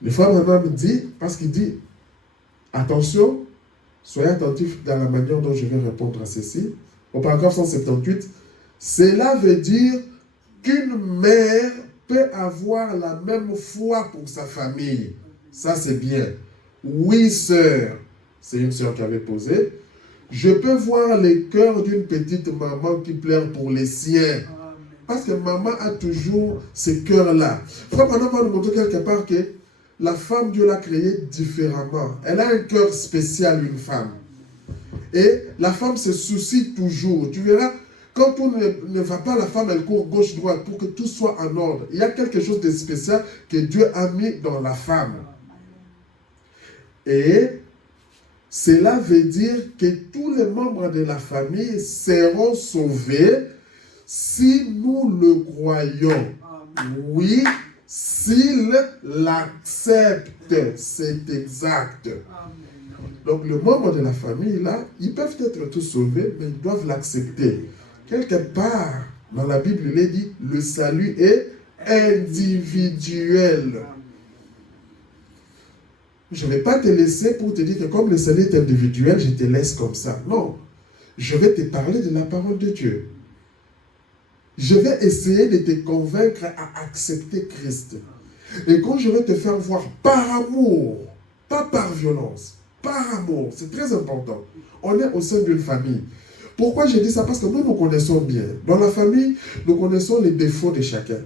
Le frère Branham dit, parce qu'il dit, attention, soyez attentifs dans la manière dont je vais répondre à ceci. Au paragraphe 178, cela veut dire qu'une mère peut avoir la même foi pour sa famille. Ça, c'est bien. Oui, sœur, c'est une sœur qui avait posé. Je peux voir les cœurs d'une petite maman qui pleure pour les siens. Parce que maman a toujours ces cœurs-là. Frère Branham va nous montrer quelque part que la femme, Dieu l'a créée différemment. Elle a un cœur spécial, une femme. Et la femme se soucie toujours. Tu verras, quand tout ne va pas, la femme, elle court gauche-droite pour que tout soit en ordre. Il y a quelque chose de spécial que Dieu a mis dans la femme. Et cela veut dire que tous les membres de la famille seront sauvés si nous le croyons. Oui, s'ils l'acceptent. C'est exact. Donc, les membres de la famille, là, ils peuvent être tous sauvés, mais ils doivent l'accepter. Quelque part, dans la Bible, il est dit, le salut est individuel. Je ne vais pas te laisser pour te dire que comme le salut est individuel, je te laisse comme ça. Non. Je vais te parler de la parole de Dieu. je vais essayer de te convaincre à accepter Christ. Et quand je vais te faire voir par amour, pas par violence, par amour, c'est très important. On est au sein d'une famille. Pourquoi je dis ça? Parce que nous connaissons bien. Dans la famille, nous connaissons les défauts de chacun.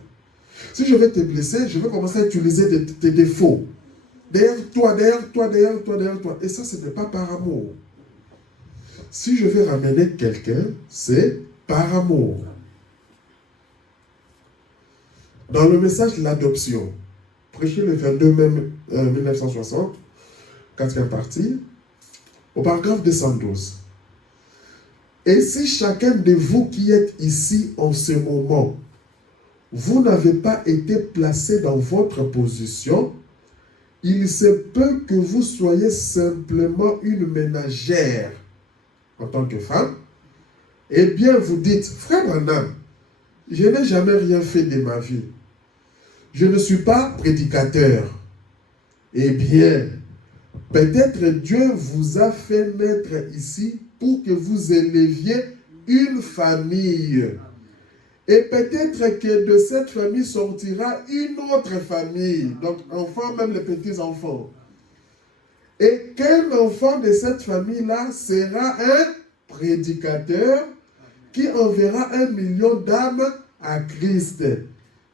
Si je vais te blesser, je vais commencer à utiliser tes défauts. Derrière toi. Et ça, ce n'est pas par amour. Si je vais ramener quelqu'un, c'est par amour. Dans le message de l'adoption, prêché le 22 mai 1960, 4e partie, au paragraphe 212. Et si chacun de vous qui êtes ici en ce moment, vous n'avez pas été placé dans votre position, il se peut que vous soyez simplement une ménagère en tant que femme. Eh bien, vous dites, frère Branham, je n'ai jamais rien fait de ma vie. Je ne suis pas prédicateur. Eh bien, peut-être Dieu vous a fait naître ici pour que vous éleviez une famille. Et peut-être que de cette famille sortira une autre famille. Donc, enfants, même les petits-enfants. Et qu'un enfant de cette famille-là sera un prédicateur qui enverra 1 million d'âmes à Christ.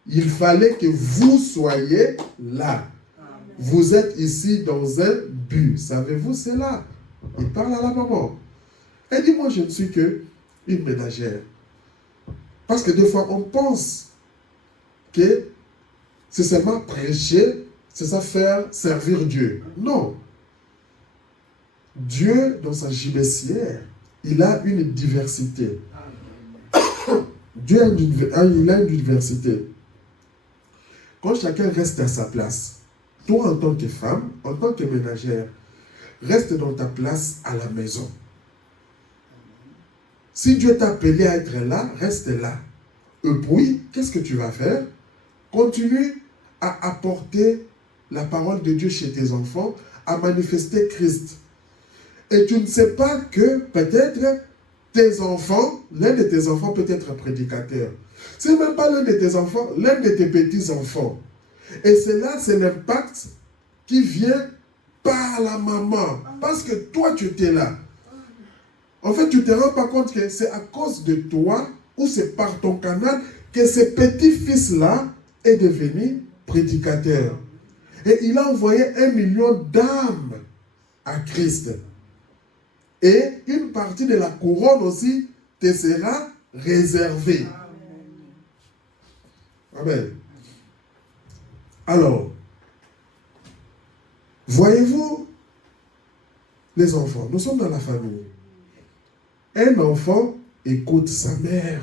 Il fallait que vous soyez là. Vous êtes ici dans un but. Savez-vous cela? Il parle à la maman. Elle dit, moi je ne suis que une ménagère. Parce que des fois on pense que c'est seulement prêcher, c'est ça faire servir Dieu. Non. Dieu, dans sa gibecière, il a une diversité. Dieu il a une diversité. Quand chacun reste à sa place, toi en tant que femme, en tant que ménagère, reste dans ta place à la maison. Si Dieu t'a appelé à être là, reste là. Et puis, qu'est-ce que tu vas faire? Continue à apporter la parole de Dieu chez tes enfants, à manifester Christ. Et tu ne sais pas que peut-être tes enfants, l'un de tes enfants peut être prédicateur. Ce n'est même pas l'un de tes enfants, l'un de tes petits-enfants. Et c'est là, c'est l'impact qui vient par la maman. Parce que toi, tu étais là. En fait, tu ne te rends pas compte que c'est à cause de toi ou c'est par ton canal que ce petit-fils-là est devenu prédicateur. Et il a envoyé 1 million d'âmes à Christ. Et une partie de la couronne aussi te sera réservée. Amen. Alors, voyez-vous, les enfants, nous sommes dans la famille. Un enfant écoute sa mère.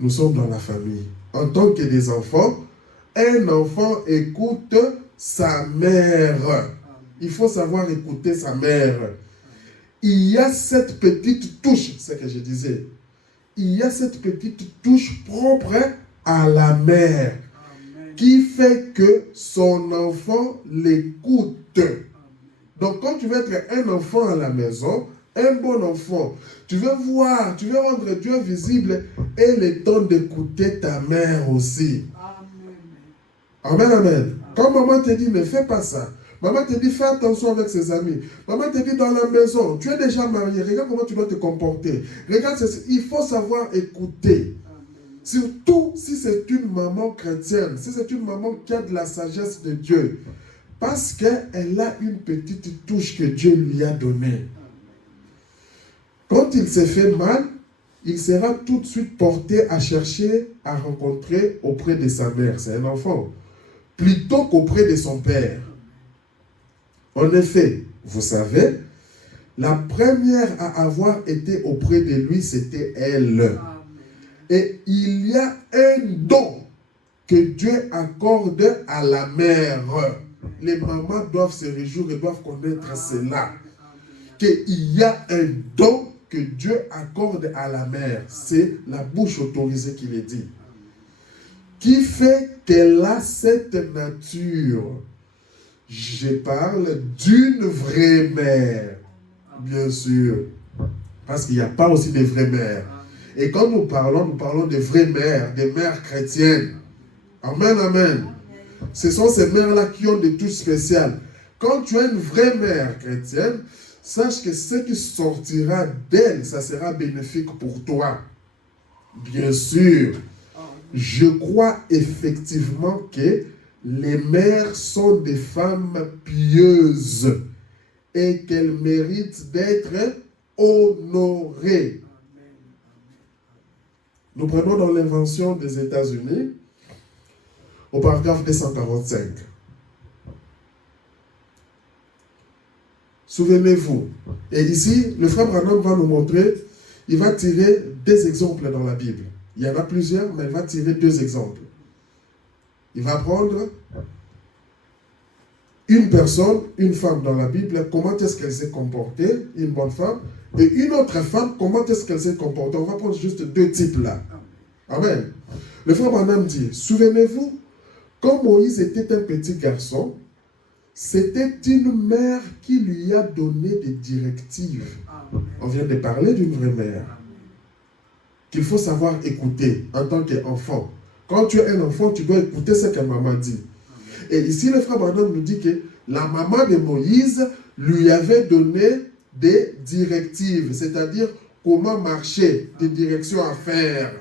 Nous sommes dans la famille. En tant que des enfants, un enfant écoute sa mère. Il faut savoir écouter sa mère. Il y a cette petite touche, c'est ce que je disais. Il y a cette petite touche propre à la mère qui fait que son enfant l'écoute. Donc quand tu veux être un enfant à la maison, un bon enfant, tu veux voir, tu veux rendre Dieu visible et le temps d'écouter ta mère aussi. Amen, amen. Quand maman te dit, ne fais pas ça. Maman te dit, fais attention avec ses amis. Maman te dit, dans la maison, tu es déjà marié. Regarde comment tu dois te comporter. Regarde, il faut savoir écouter. Surtout si c'est une maman chrétienne, si c'est une maman qui a de la sagesse de Dieu. Parce qu'elle a une petite touche que Dieu lui a donnée. Quand il s'est fait mal, il sera tout de suite porté à chercher à rencontrer auprès de sa mère. C'est un enfant. Plutôt qu'auprès de son père. En effet, vous savez, la première à avoir été auprès de lui, c'était elle. Et il y a un don que Dieu accorde à la mère. Les mamans doivent se réjouir et doivent connaître cela. Qu'il y a un don que Dieu accorde à la mère. C'est la bouche autorisée qui le dit. Qui fait qu'elle a cette nature. Je parle d'une vraie mère, bien sûr. Parce qu'il n'y a pas aussi de vraies mères. Et quand nous parlons de vraies mères, des mères chrétiennes. Amen, amen. Ce sont ces mères-là qui ont des touches spéciales. Quand tu as une vraie mère chrétienne, sache que ce qui sortira d'elle, ça sera bénéfique pour toi. Bien sûr, je crois effectivement que les mères sont des femmes pieuses et qu'elles méritent d'être honorées. Nous prenons dans l'invention des États-Unis, au paragraphe 245. Souvenez-vous. Et ici, le frère Branham va nous montrer, il va tirer des exemples dans la Bible. Il y en a plusieurs, mais il va tirer 2 exemples. Il va prendre une personne, une femme dans la Bible, comment est-ce qu'elle s'est comportée, une bonne femme, et une autre femme, comment est-ce qu'elle s'est comportée. On va prendre juste 2 types là. Amen. Le frère Branham dit, souvenez-vous, quand Moïse était un petit garçon, c'était une mère qui lui a donné des directives. On vient de parler d'une vraie mère. Qu'il faut savoir écouter en tant qu'enfant. Quand tu es un enfant, tu dois écouter ce que maman dit. Et ici, le frère Branham nous dit que la maman de Moïse lui avait donné des directives, c'est-à-dire comment marcher, des directions à faire.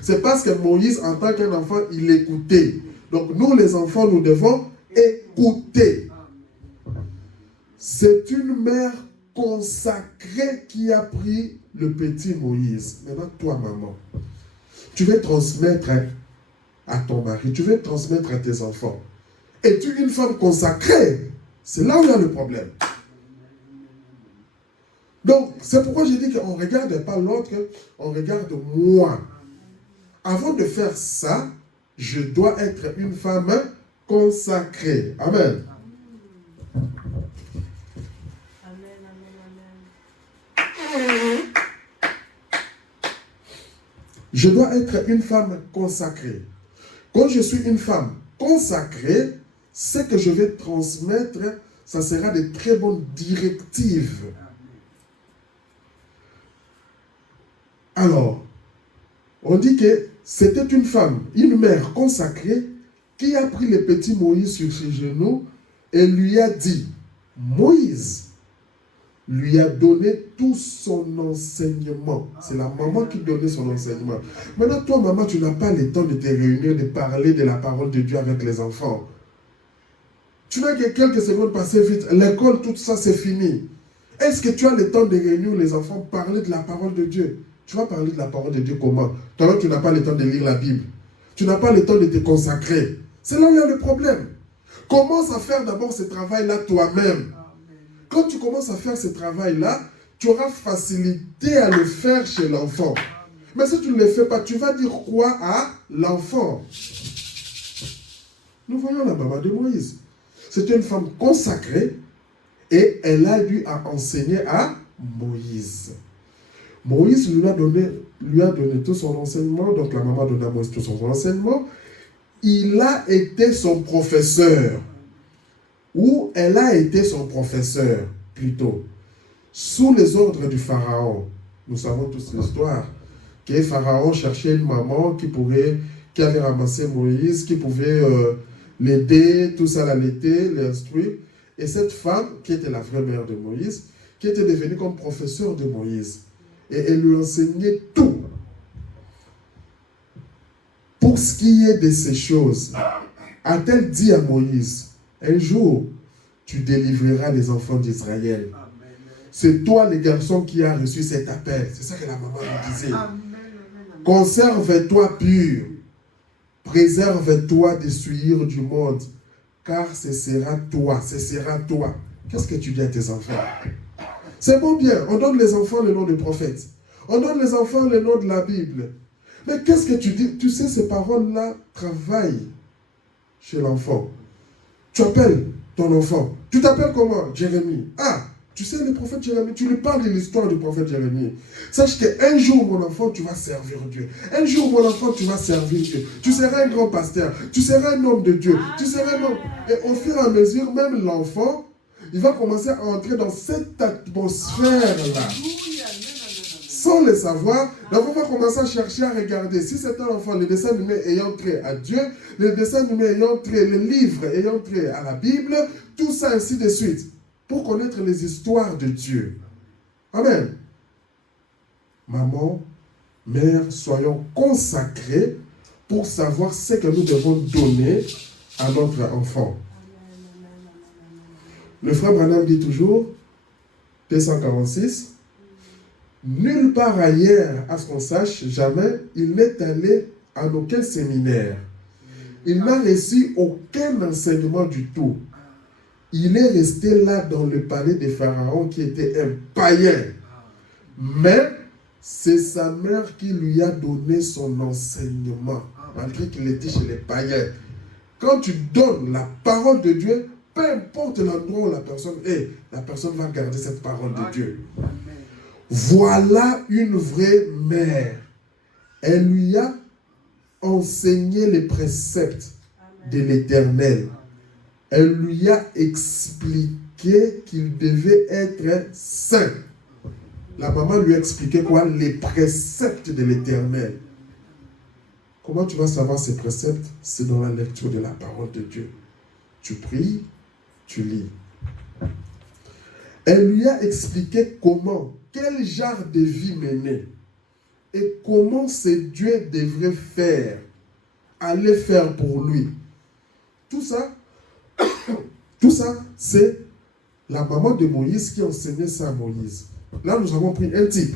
C'est parce que Moïse, en tant qu'un enfant, il écoutait. Donc nous, les enfants, nous devons écouter. C'est une mère consacrée qui a pris le petit Moïse. Maintenant, toi, maman, tu veux transmettre à ton mari, tu veux transmettre à tes enfants. Es-tu une femme consacrée? C'est là où il y a le problème. Donc, c'est pourquoi j'ai dit qu'on ne regarde pas l'autre, on regarde moi. Avant de faire ça, je dois être une femme consacrée. Amen. Je dois être une femme consacrée. Quand je suis une femme consacrée, ce que je vais transmettre, ça sera de très bonnes directives. Alors, on dit que c'était une femme, une mère consacrée, qui a pris le petit Moïse sur ses genoux et lui a dit, Moïse lui a donné tout son enseignement. C'est la maman qui donnait son enseignement. Maintenant, toi, maman, tu n'as pas le temps de te réunir, de parler de la parole de Dieu avec les enfants. Tu n'as que quelques secondes passées vite. L'école, tout ça, c'est fini. Est-ce que tu as le temps de réunir les enfants, parler de la parole de Dieu? Tu vas parler de la parole de Dieu comment? Toi, tu n'as pas le temps de lire la Bible. Tu n'as pas le temps de te consacrer. C'est là où il y a le problème. Commence à faire d'abord ce travail-là toi-même. Quand tu commences à faire ce travail-là, tu auras facilité à le faire chez l'enfant. Mais si tu ne le fais pas, tu vas dire quoi à l'enfant? Nous voyons la maman de Moïse. C'était une femme consacrée et elle a dû enseigner à Moïse. Moïse lui a donné tout son enseignement, donc la maman a donné à Moïse tout son enseignement. Il a été son professeur. Ou elle a été son professeur, plutôt, sous les ordres du Pharaon. Nous savons tous l'histoire, que Pharaon cherchait une maman qui avait ramassé Moïse, qui pouvait l'aider, tout ça, l'allaiter, l'instruire. Et cette femme, qui était la vraie mère de Moïse, qui était devenue comme professeur de Moïse. Et elle lui enseignait tout. Pour ce qui est de ces choses, a-t-elle dit à Moïse, un jour, tu délivreras les enfants d'Israël. C'est toi, le garçon, qui a reçu cet appel. C'est ça que la maman lui disait. Conserve-toi pur. Préserve-toi des souillures du monde. Car ce sera toi. Ce sera toi. Qu'est-ce que tu dis à tes enfants? C'est bon bien. On donne les enfants le nom du prophète. On donne les enfants le nom de la Bible. Mais qu'est-ce que tu dis? Tu sais, ces paroles-là travaillent chez l'enfant. Tu appelles ton enfant. Tu t'appelles comment? Jérémie. Ah, tu sais le prophète Jérémie. Tu lui parles de l'histoire du prophète Jérémie. Sache qu'un jour, mon enfant, tu vas servir Dieu. Un jour, mon enfant, tu vas servir Dieu. Tu seras un grand pasteur. Tu seras un homme de Dieu. Tu seras un homme. Et au fur et à mesure, même l'enfant, il va commencer à entrer dans cette atmosphère-là. sans le savoir, donc on va commencer à chercher à regarder. Si c'est un enfant, les dessins animés ayant trait à Dieu, les dessins animés ayant trait, les livres ayant trait à la Bible, tout ça ainsi de suite, pour connaître les histoires de Dieu. Amen. Maman, mère, soyons consacrés pour savoir ce que nous devons donner à notre enfant. Le frère Branham dit toujours, 246, nulle part ailleurs, à ce qu'on sache, jamais, il n'est allé à aucun séminaire. Il n'a reçu aucun enseignement du tout. Il est resté là dans le palais de Pharaon qui était un païen. Mais c'est sa mère qui lui a donné son enseignement, malgré qu'il était chez les païens. Quand tu donnes la parole de Dieu, peu importe l'endroit où la personne est, la personne va garder cette parole de Dieu. Voilà une vraie mère. Elle lui a enseigné les préceptes de l'Éternel. Elle lui a expliqué qu'il devait être saint. La maman lui a expliqué quoi? Les préceptes de l'Éternel. Comment tu vas savoir ces préceptes? C'est dans la lecture de la parole de Dieu. Tu pries, tu lis. Elle lui a expliqué comment, quel genre de vie mener et comment ce Dieu devrait faire, aller faire pour lui. Tout ça, c'est la maman de Moïse qui enseignait ça à Moïse. Là, nous avons pris un type.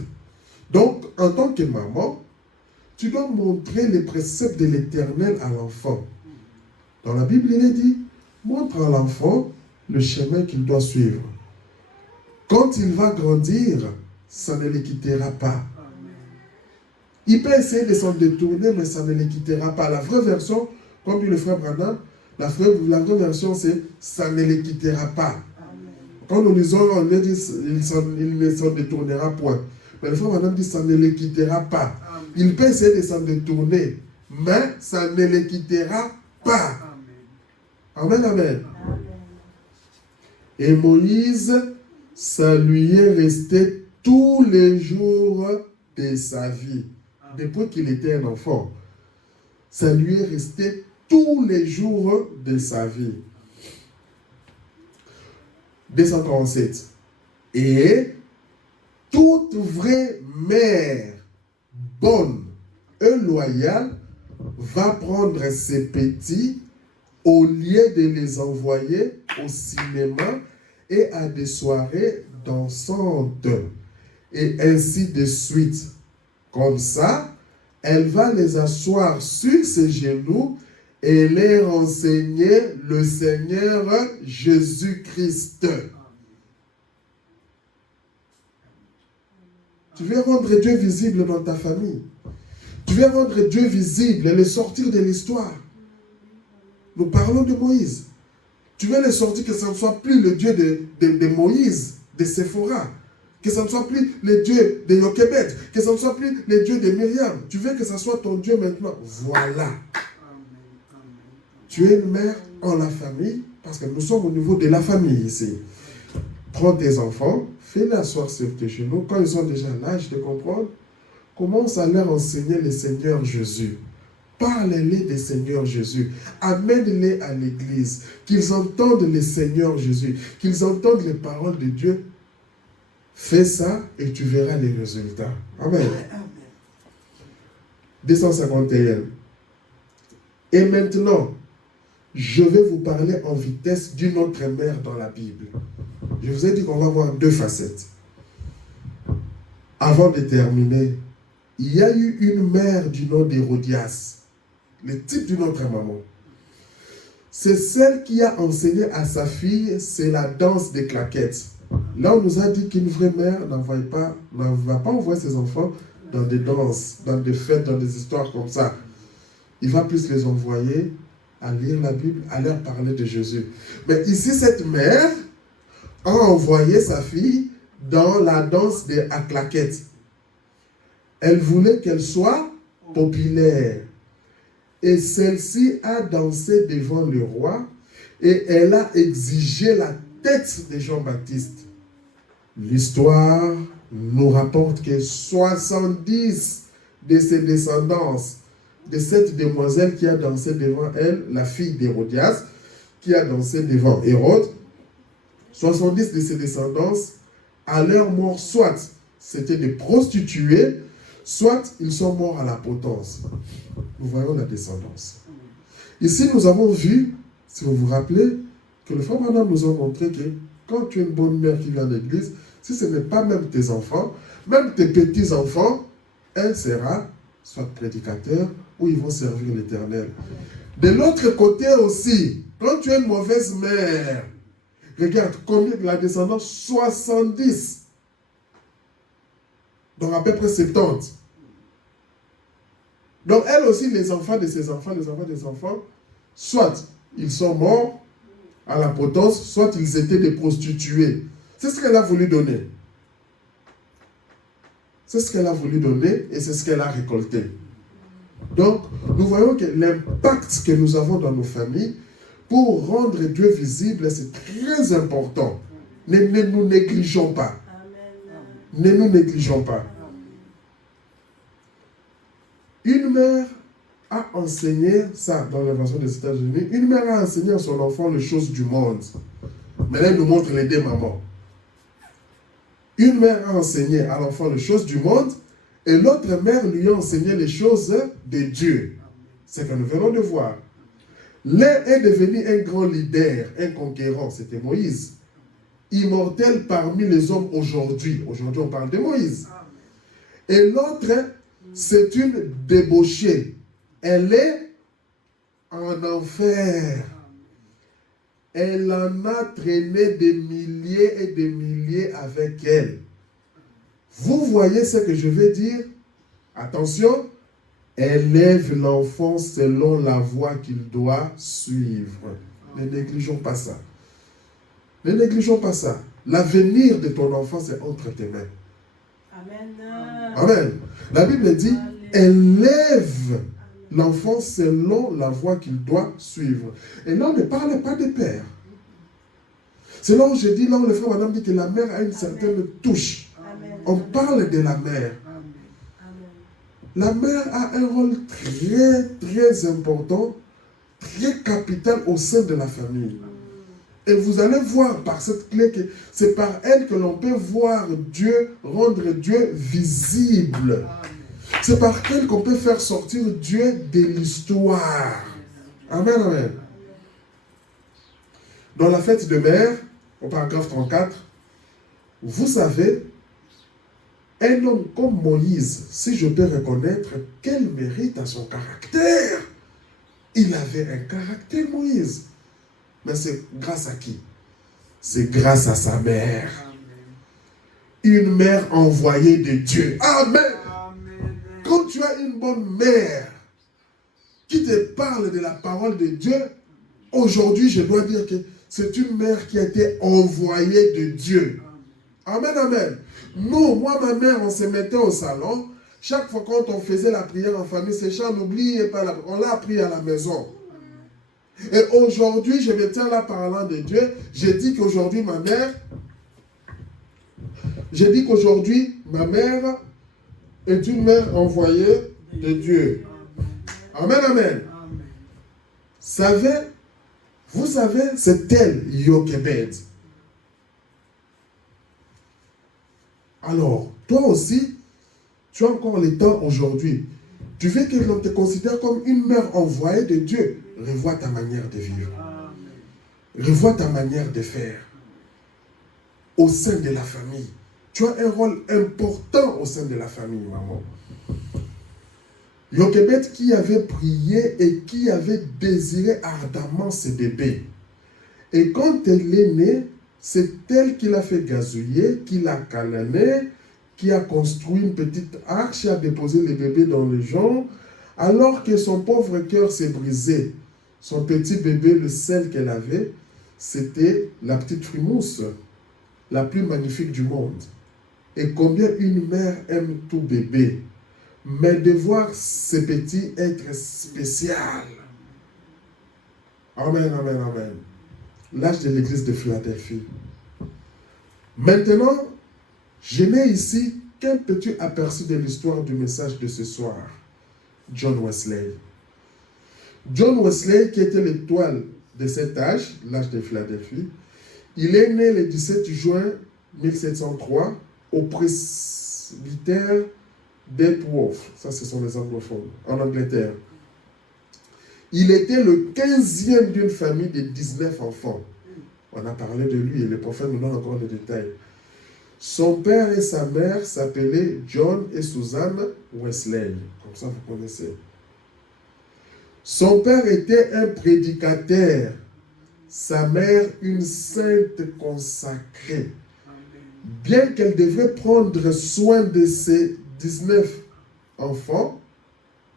Donc, en tant que maman, tu dois montrer les préceptes de l'Éternel à l'enfant. Dans la Bible, il est dit, montre à l'enfant le chemin qu'il doit suivre. Quand il va grandir, ça ne le quittera pas. Il peut essayer de s'en détourner, mais ça ne le quittera pas. La vraie version, comme dit le frère Branham, la vraie version, c'est « ça ne le quittera pas ». Quand nous lisons, on dit « il ne s'en détournera point ». Mais le frère Branham dit « ça ne le quittera pas ». Il peut essayer de s'en détourner, mais ça ne le quittera pas. Amen, amen. Et Moïse, ça lui est resté tous les jours de sa vie. Depuis qu'il était un enfant. Ça lui est resté tous les jours de sa vie. 237. Et toute vraie mère bonne et loyale va prendre ses petits au lieu de les envoyer au cinéma et à des soirées dansantes. Et ainsi de suite. Comme ça, elle va les asseoir sur ses genoux et les enseigner le Seigneur Jésus-Christ. Tu veux rendre Dieu visible dans ta famille. Tu veux rendre Dieu visible et le sortir de l'histoire. Nous parlons de Moïse. Tu veux le sortir, que ce ne soit plus le Dieu de Moïse, de Séphora. Que ce ne soit plus le Dieu de Yochebed, que ce ne soit plus le Dieu de Myriam. Tu veux que ce soit ton Dieu maintenant. Voilà. Tu es une mère en la famille, parce que nous sommes au niveau de la famille ici. Prends tes enfants, fais-les asseoir sur tes genoux. Quand ils ont déjà l'âge de comprendre, commence à leur enseigner le Seigneur Jésus. Parle-les du Seigneur Jésus. Amène-les à l'église. Qu'ils entendent le Seigneur Jésus. Qu'ils entendent les paroles de Dieu. Fais ça et tu verras les résultats. Amen. 251. Et maintenant, je vais vous parler en vitesse d'une autre mère dans la Bible. Je vous ai dit qu'on va voir deux facettes. Avant de terminer, il y a eu une mère du nom d'Hérodias, le type d'une autre maman. C'est celle qui a enseigné à sa fille, c'est la danse des claquettes. Là, on nous a dit qu'une vraie mère ne va pas envoyer ses enfants dans des danses, dans des fêtes, dans des histoires comme ça. Il va plus les envoyer à lire la Bible, à leur parler de Jésus. Mais ici, cette mère a envoyé sa fille dans la danse des claquettes. Elle voulait qu'elle soit populaire. Et celle-ci a dansé devant le roi et elle a exigé la tête de Jean-Baptiste. L'histoire nous rapporte que 70 de ses descendances, de cette demoiselle qui a dansé devant elle, la fille d'Hérodias, qui a dansé devant Hérode, 70 de ses descendances, à leur mort, soit c'était des prostituées, soit ils sont morts à la potence. Nous voyons la descendance. Ici, nous avons vu, si vous vous rappelez, que le frère Branham nous a montré que quand tu es une bonne mère qui vient à l'église, si ce n'est pas même tes enfants, même tes petits-enfants, elle sera soit prédicateur ou ils vont servir l'Éternel. De l'autre côté aussi, quand tu es une mauvaise mère, regarde combien de la descendance, 70. Donc à peu près 70. Donc elle aussi, les enfants de ses enfants, les enfants des enfants, soit ils sont morts à la potence, soit ils étaient des prostituées. C'est ce qu'elle a voulu donner. C'est ce qu'elle a voulu donner et c'est ce qu'elle a récolté. Donc, nous voyons que l'impact que nous avons dans nos familles, pour rendre Dieu visible, c'est très important. Ne nous négligeons pas. Ne nous négligeons pas. Une mère a enseigné, ça dans l'invention des États-Unis, une mère a enseigné à son enfant les choses du monde. Maintenant, elle nous montre les deux mamans. Une mère a enseigné à l'enfant les choses du monde et l'autre mère lui a enseigné les choses de Dieu. C'est ce que nous venons de voir. L'un est devenu un grand leader, un conquérant, c'était Moïse. Immortel parmi les hommes aujourd'hui. Aujourd'hui, on parle de Moïse. Et l'autre, c'est une débauchée. Elle est en enfer. Elle en a traîné des milliers et des milliers avec elle. Vous voyez ce que je veux dire? Attention, élève l'enfant selon la voie qu'il doit suivre. Ne négligeons pas ça. Ne négligeons pas ça. L'avenir de ton enfant, c'est entre tes mains. Amen. Amen. La Bible dit, élève l'enfant selon la voie qu'il doit suivre. Et là, on ne parle pas des pères. C'est là où je dis, là où le frère madame dit que la mère a une certaine touche. Amen. On parle de la mère. Amen. La mère a un rôle très, très important, très capital au sein de la famille. Et vous allez voir par cette clé que c'est par elle que l'on peut voir Dieu, rendre Dieu visible. C'est par elle qu'on peut faire sortir Dieu de l'histoire. Amen, amen. Dans la fête de mère, au paragraphe 34, vous savez, un homme comme Moïse, si je peux reconnaître, quel mérite à son caractère. Il avait un caractère, Moïse. Mais c'est grâce à qui? C'est grâce à sa mère. Une mère envoyée de Dieu. Amen. Quand tu as une bonne mère qui te parle de la parole de Dieu, aujourd'hui, je dois dire que c'est une mère qui a été envoyée de Dieu. Amen, amen. Nous, moi, ma mère, on se mettait au salon. Chaque fois quand on faisait la prière en famille, ces chants, n'oubliez pas, on l'a appris à la maison. Et aujourd'hui, je me tiens là parlant de Dieu. J'ai dit qu'aujourd'hui, ma mère est une mère envoyée de Dieu. Amen, amen. Vous savez, c'est elle, Jochebed. Alors, toi aussi, tu as encore le temps aujourd'hui. Tu veux que l'on te considère comme une mère envoyée de Dieu. Revois ta manière de vivre. Revois ta manière de faire. Au sein de la famille. Tu as un rôle important au sein de la famille, maman. Jochebed qui avait prié et qui avait désiré ardemment ce bébé. Et quand elle est née, c'est elle qui l'a fait gazouiller, qui l'a câliné, qui a construit une petite arche et a déposé le bébé dans les jambes, alors que son pauvre cœur s'est brisé. Son petit bébé, le seul qu'elle avait, c'était la petite frimousse, la plus magnifique du monde. Et combien une mère aime tout bébé, mais de voir ce petit être spécial. Amen, amen, amen. L'âge de l'église de Philadelphie. Maintenant, Je n'ai ici qu'un petit aperçu de l'histoire du message de ce soir. John Wesley. John Wesley, qui était l'étoile de cet âge, l'âge de Philadelphie, il est né le 17 juin 1703 au presbytère d'Epworth. Ça, ce sont les anglophones, en Angleterre. Il était le 15e d'une famille de 19 enfants. On a parlé de lui et le prophète nous donne encore des détails. Son père et sa mère s'appelaient John et Susan Wesley. Comme ça, vous connaissez. Son père était un prédicateur. Sa mère, une sainte consacrée. Bien qu'elle devait prendre soin de ses 19 enfants,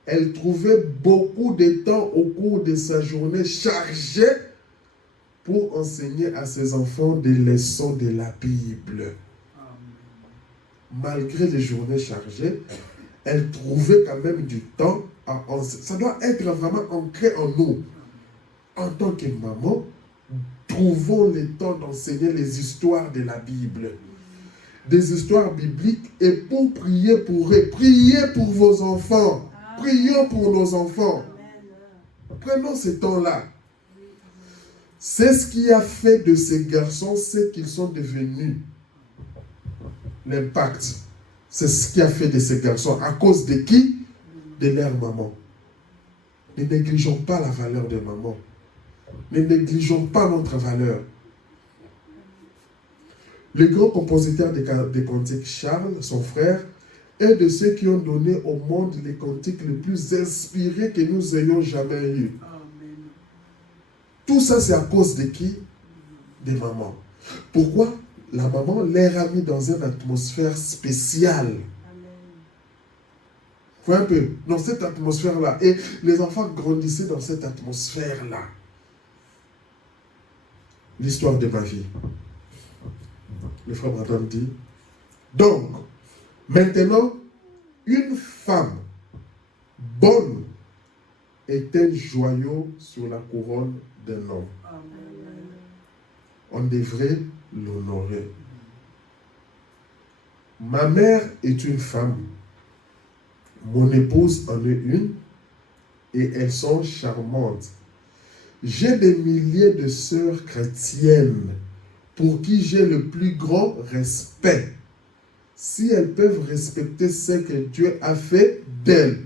elle trouvait beaucoup de temps au cours de sa journée chargée pour enseigner à ses enfants des leçons de la Bible. Malgré les journées chargées, elle trouvait quand même du temps à enseigner. Ça doit être vraiment ancré en nous. En tant que maman, trouvons le temps d'enseigner les histoires de la Bible. Des histoires bibliques et pour prier pour eux. Priez pour vos enfants. Prions pour nos enfants. Prenons ce temps-là. C'est ce qui a fait de ces garçons ce qu'ils sont devenus. L'impact. C'est ce qui a fait de ces garçons. À cause de qui? De leur maman. Ne négligeons pas la valeur de maman. Ne négligeons pas notre valeur. Le grand compositeur des cantiques, Charles, son frère, est de ceux qui ont donné au monde les cantiques les plus inspirés que nous ayons jamais eus. Tout ça, c'est à cause de qui? Des mamans. Pourquoi? La maman les a mis dans une atmosphère spéciale. Vous voyez un peu? Dans cette atmosphère-là. Et les enfants grandissaient dans cette atmosphère-là. L'histoire de ma vie. Le frère Branham dit, donc, maintenant, une femme bonne est un joyau sur la couronne d'un homme. On devrait l'honorer. Ma mère est une femme. Mon épouse en est une et elles sont charmantes. J'ai des milliers de sœurs chrétiennes pour qui j'ai le plus grand respect. Si elles peuvent respecter ce que Dieu a fait d'elles.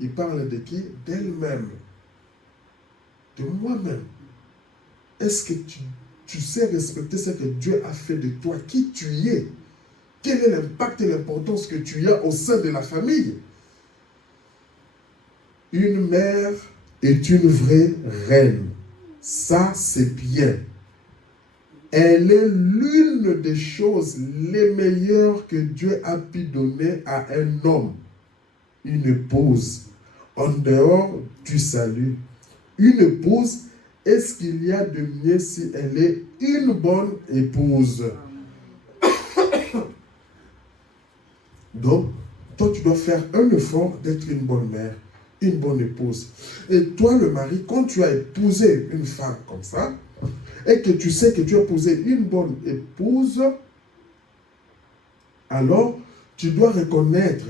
Il parle de qui? D'elles-mêmes. De moi-même. Est-ce que tu sais respecter ce que Dieu a fait de toi? Qui tu es? Quel est l'impact et l'importance que tu as au sein de la famille? Une mère est une vraie reine. Ça, c'est bien. Elle est l'une des choses les meilleures que Dieu a pu donner à un homme. Une épouse, en dehors du salut. Une épouse, est-ce qu'il y a de mieux si elle est une bonne épouse? Donc, toi, tu dois faire un effort d'être une bonne mère, une bonne épouse. Et toi, le mari, quand tu as épousé une femme comme ça, et que tu sais que tu as épousé une bonne épouse, alors tu dois reconnaître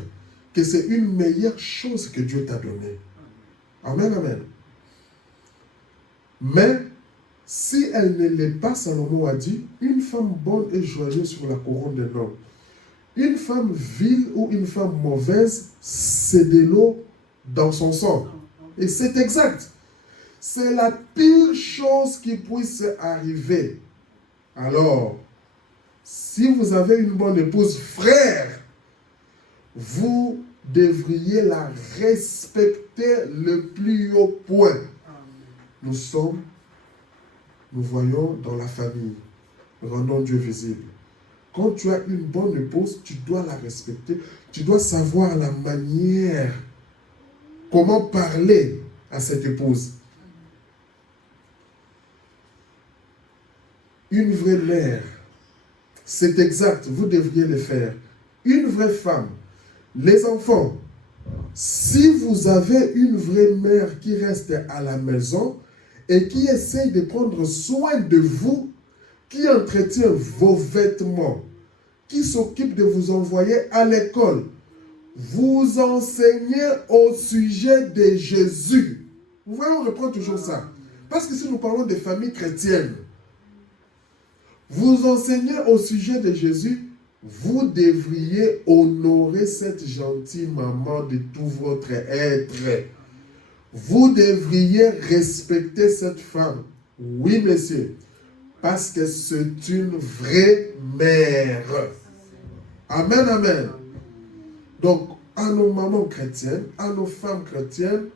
que c'est une meilleure chose que Dieu t'a donnée. Amen, amen. Mais, si elle ne l'est pas, Salomon a dit, une femme bonne et joyeuse sur la couronne d'un homme. Une femme vile ou une femme mauvaise, c'est de l'eau dans son sang. Et c'est exact. C'est la pire chose qui puisse arriver. Alors, si vous avez une bonne épouse, frère, vous devriez la respecter le plus haut point. Nous voyons dans la famille, rendons Dieu visible. Quand tu as une bonne épouse, tu dois la respecter. Tu dois savoir la manière, comment parler à cette épouse. Une vraie mère, c'est exact, vous devriez le faire. Une vraie femme, les enfants, si vous avez une vraie mère qui reste à la maison et qui essaye de prendre soin de vous, qui entretient vos vêtements, qui s'occupe de vous envoyer à l'école, vous enseignez au sujet de Jésus. Vous voyez, on reprend toujours ça. Parce que si nous parlons des familles chrétiennes, vous enseignez au sujet de Jésus, vous devriez honorer cette gentille maman de tout votre être. Vous devriez respecter cette femme. Oui, monsieur. Parce que c'est une vraie mère. Amen, amen. Donc, à nos mamans chrétiennes, à nos femmes chrétiennes,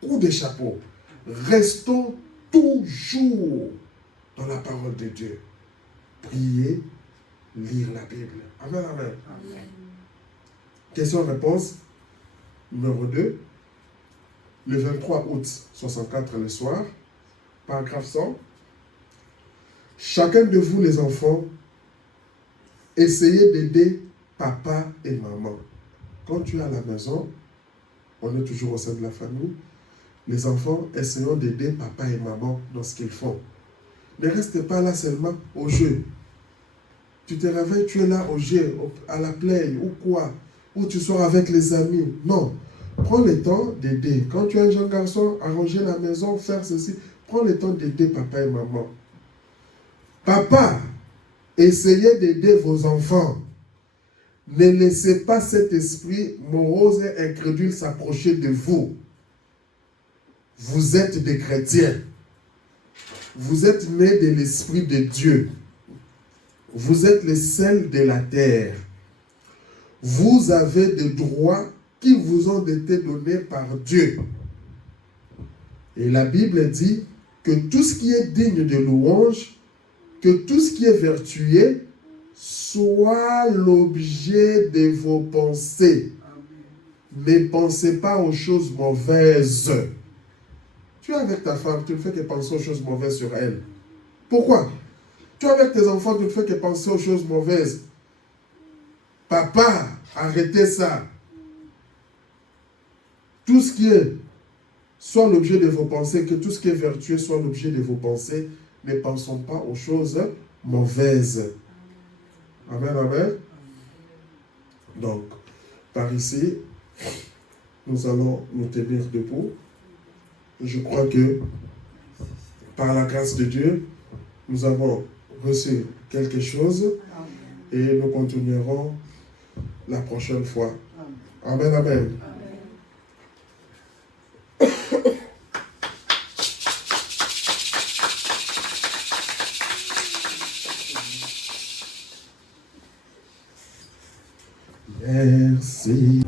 coup de chapeau. Restons toujours dans la parole de Dieu. Prier, lire la Bible. Amen, amen. Amen. Question-réponse numéro 2. Le 23 août 64 le soir, paragraphe 100. Chacun de vous les enfants, essayez d'aider papa et maman. Quand tu es à la maison, on est toujours au sein de la famille, les enfants, essayons d'aider papa et maman dans ce qu'ils font. Ne reste pas là seulement au jeu. Tu te réveilles, tu es là au jeu, à la play ou quoi, ou tu sors avec les amis. Non. Prends le temps d'aider. Quand tu es un jeune garçon, arranger la maison, faire ceci, prends le temps d'aider papa et maman. Papa, essayez d'aider vos enfants. Ne laissez pas cet esprit morose et incrédule s'approcher de vous. Vous êtes des chrétiens. Vous êtes nés de l'Esprit de Dieu. Vous êtes les sels de la terre. Vous avez des droits qui vous ont été donnés par Dieu. Et la Bible dit que tout ce qui est digne de louange, que tout ce qui est vertueux, soit l'objet de vos pensées. Ne pensez pas aux choses mauvaises. Tu es avec ta femme, tu ne fais que penser aux choses mauvaises sur elle. Pourquoi? Tu es avec tes enfants, tu ne fais que penser aux choses mauvaises. Papa, arrêtez ça. Tout ce qui est soit l'objet de vos pensées, que tout ce qui est vertueux soit l'objet de vos pensées. Ne pensons pas aux choses mauvaises. Amen, amen. Donc, par ici, nous allons nous tenir debout. Je crois que, par la grâce de Dieu, nous avons reçu quelque chose et nous continuerons la prochaine fois. Amen, amen. Merci.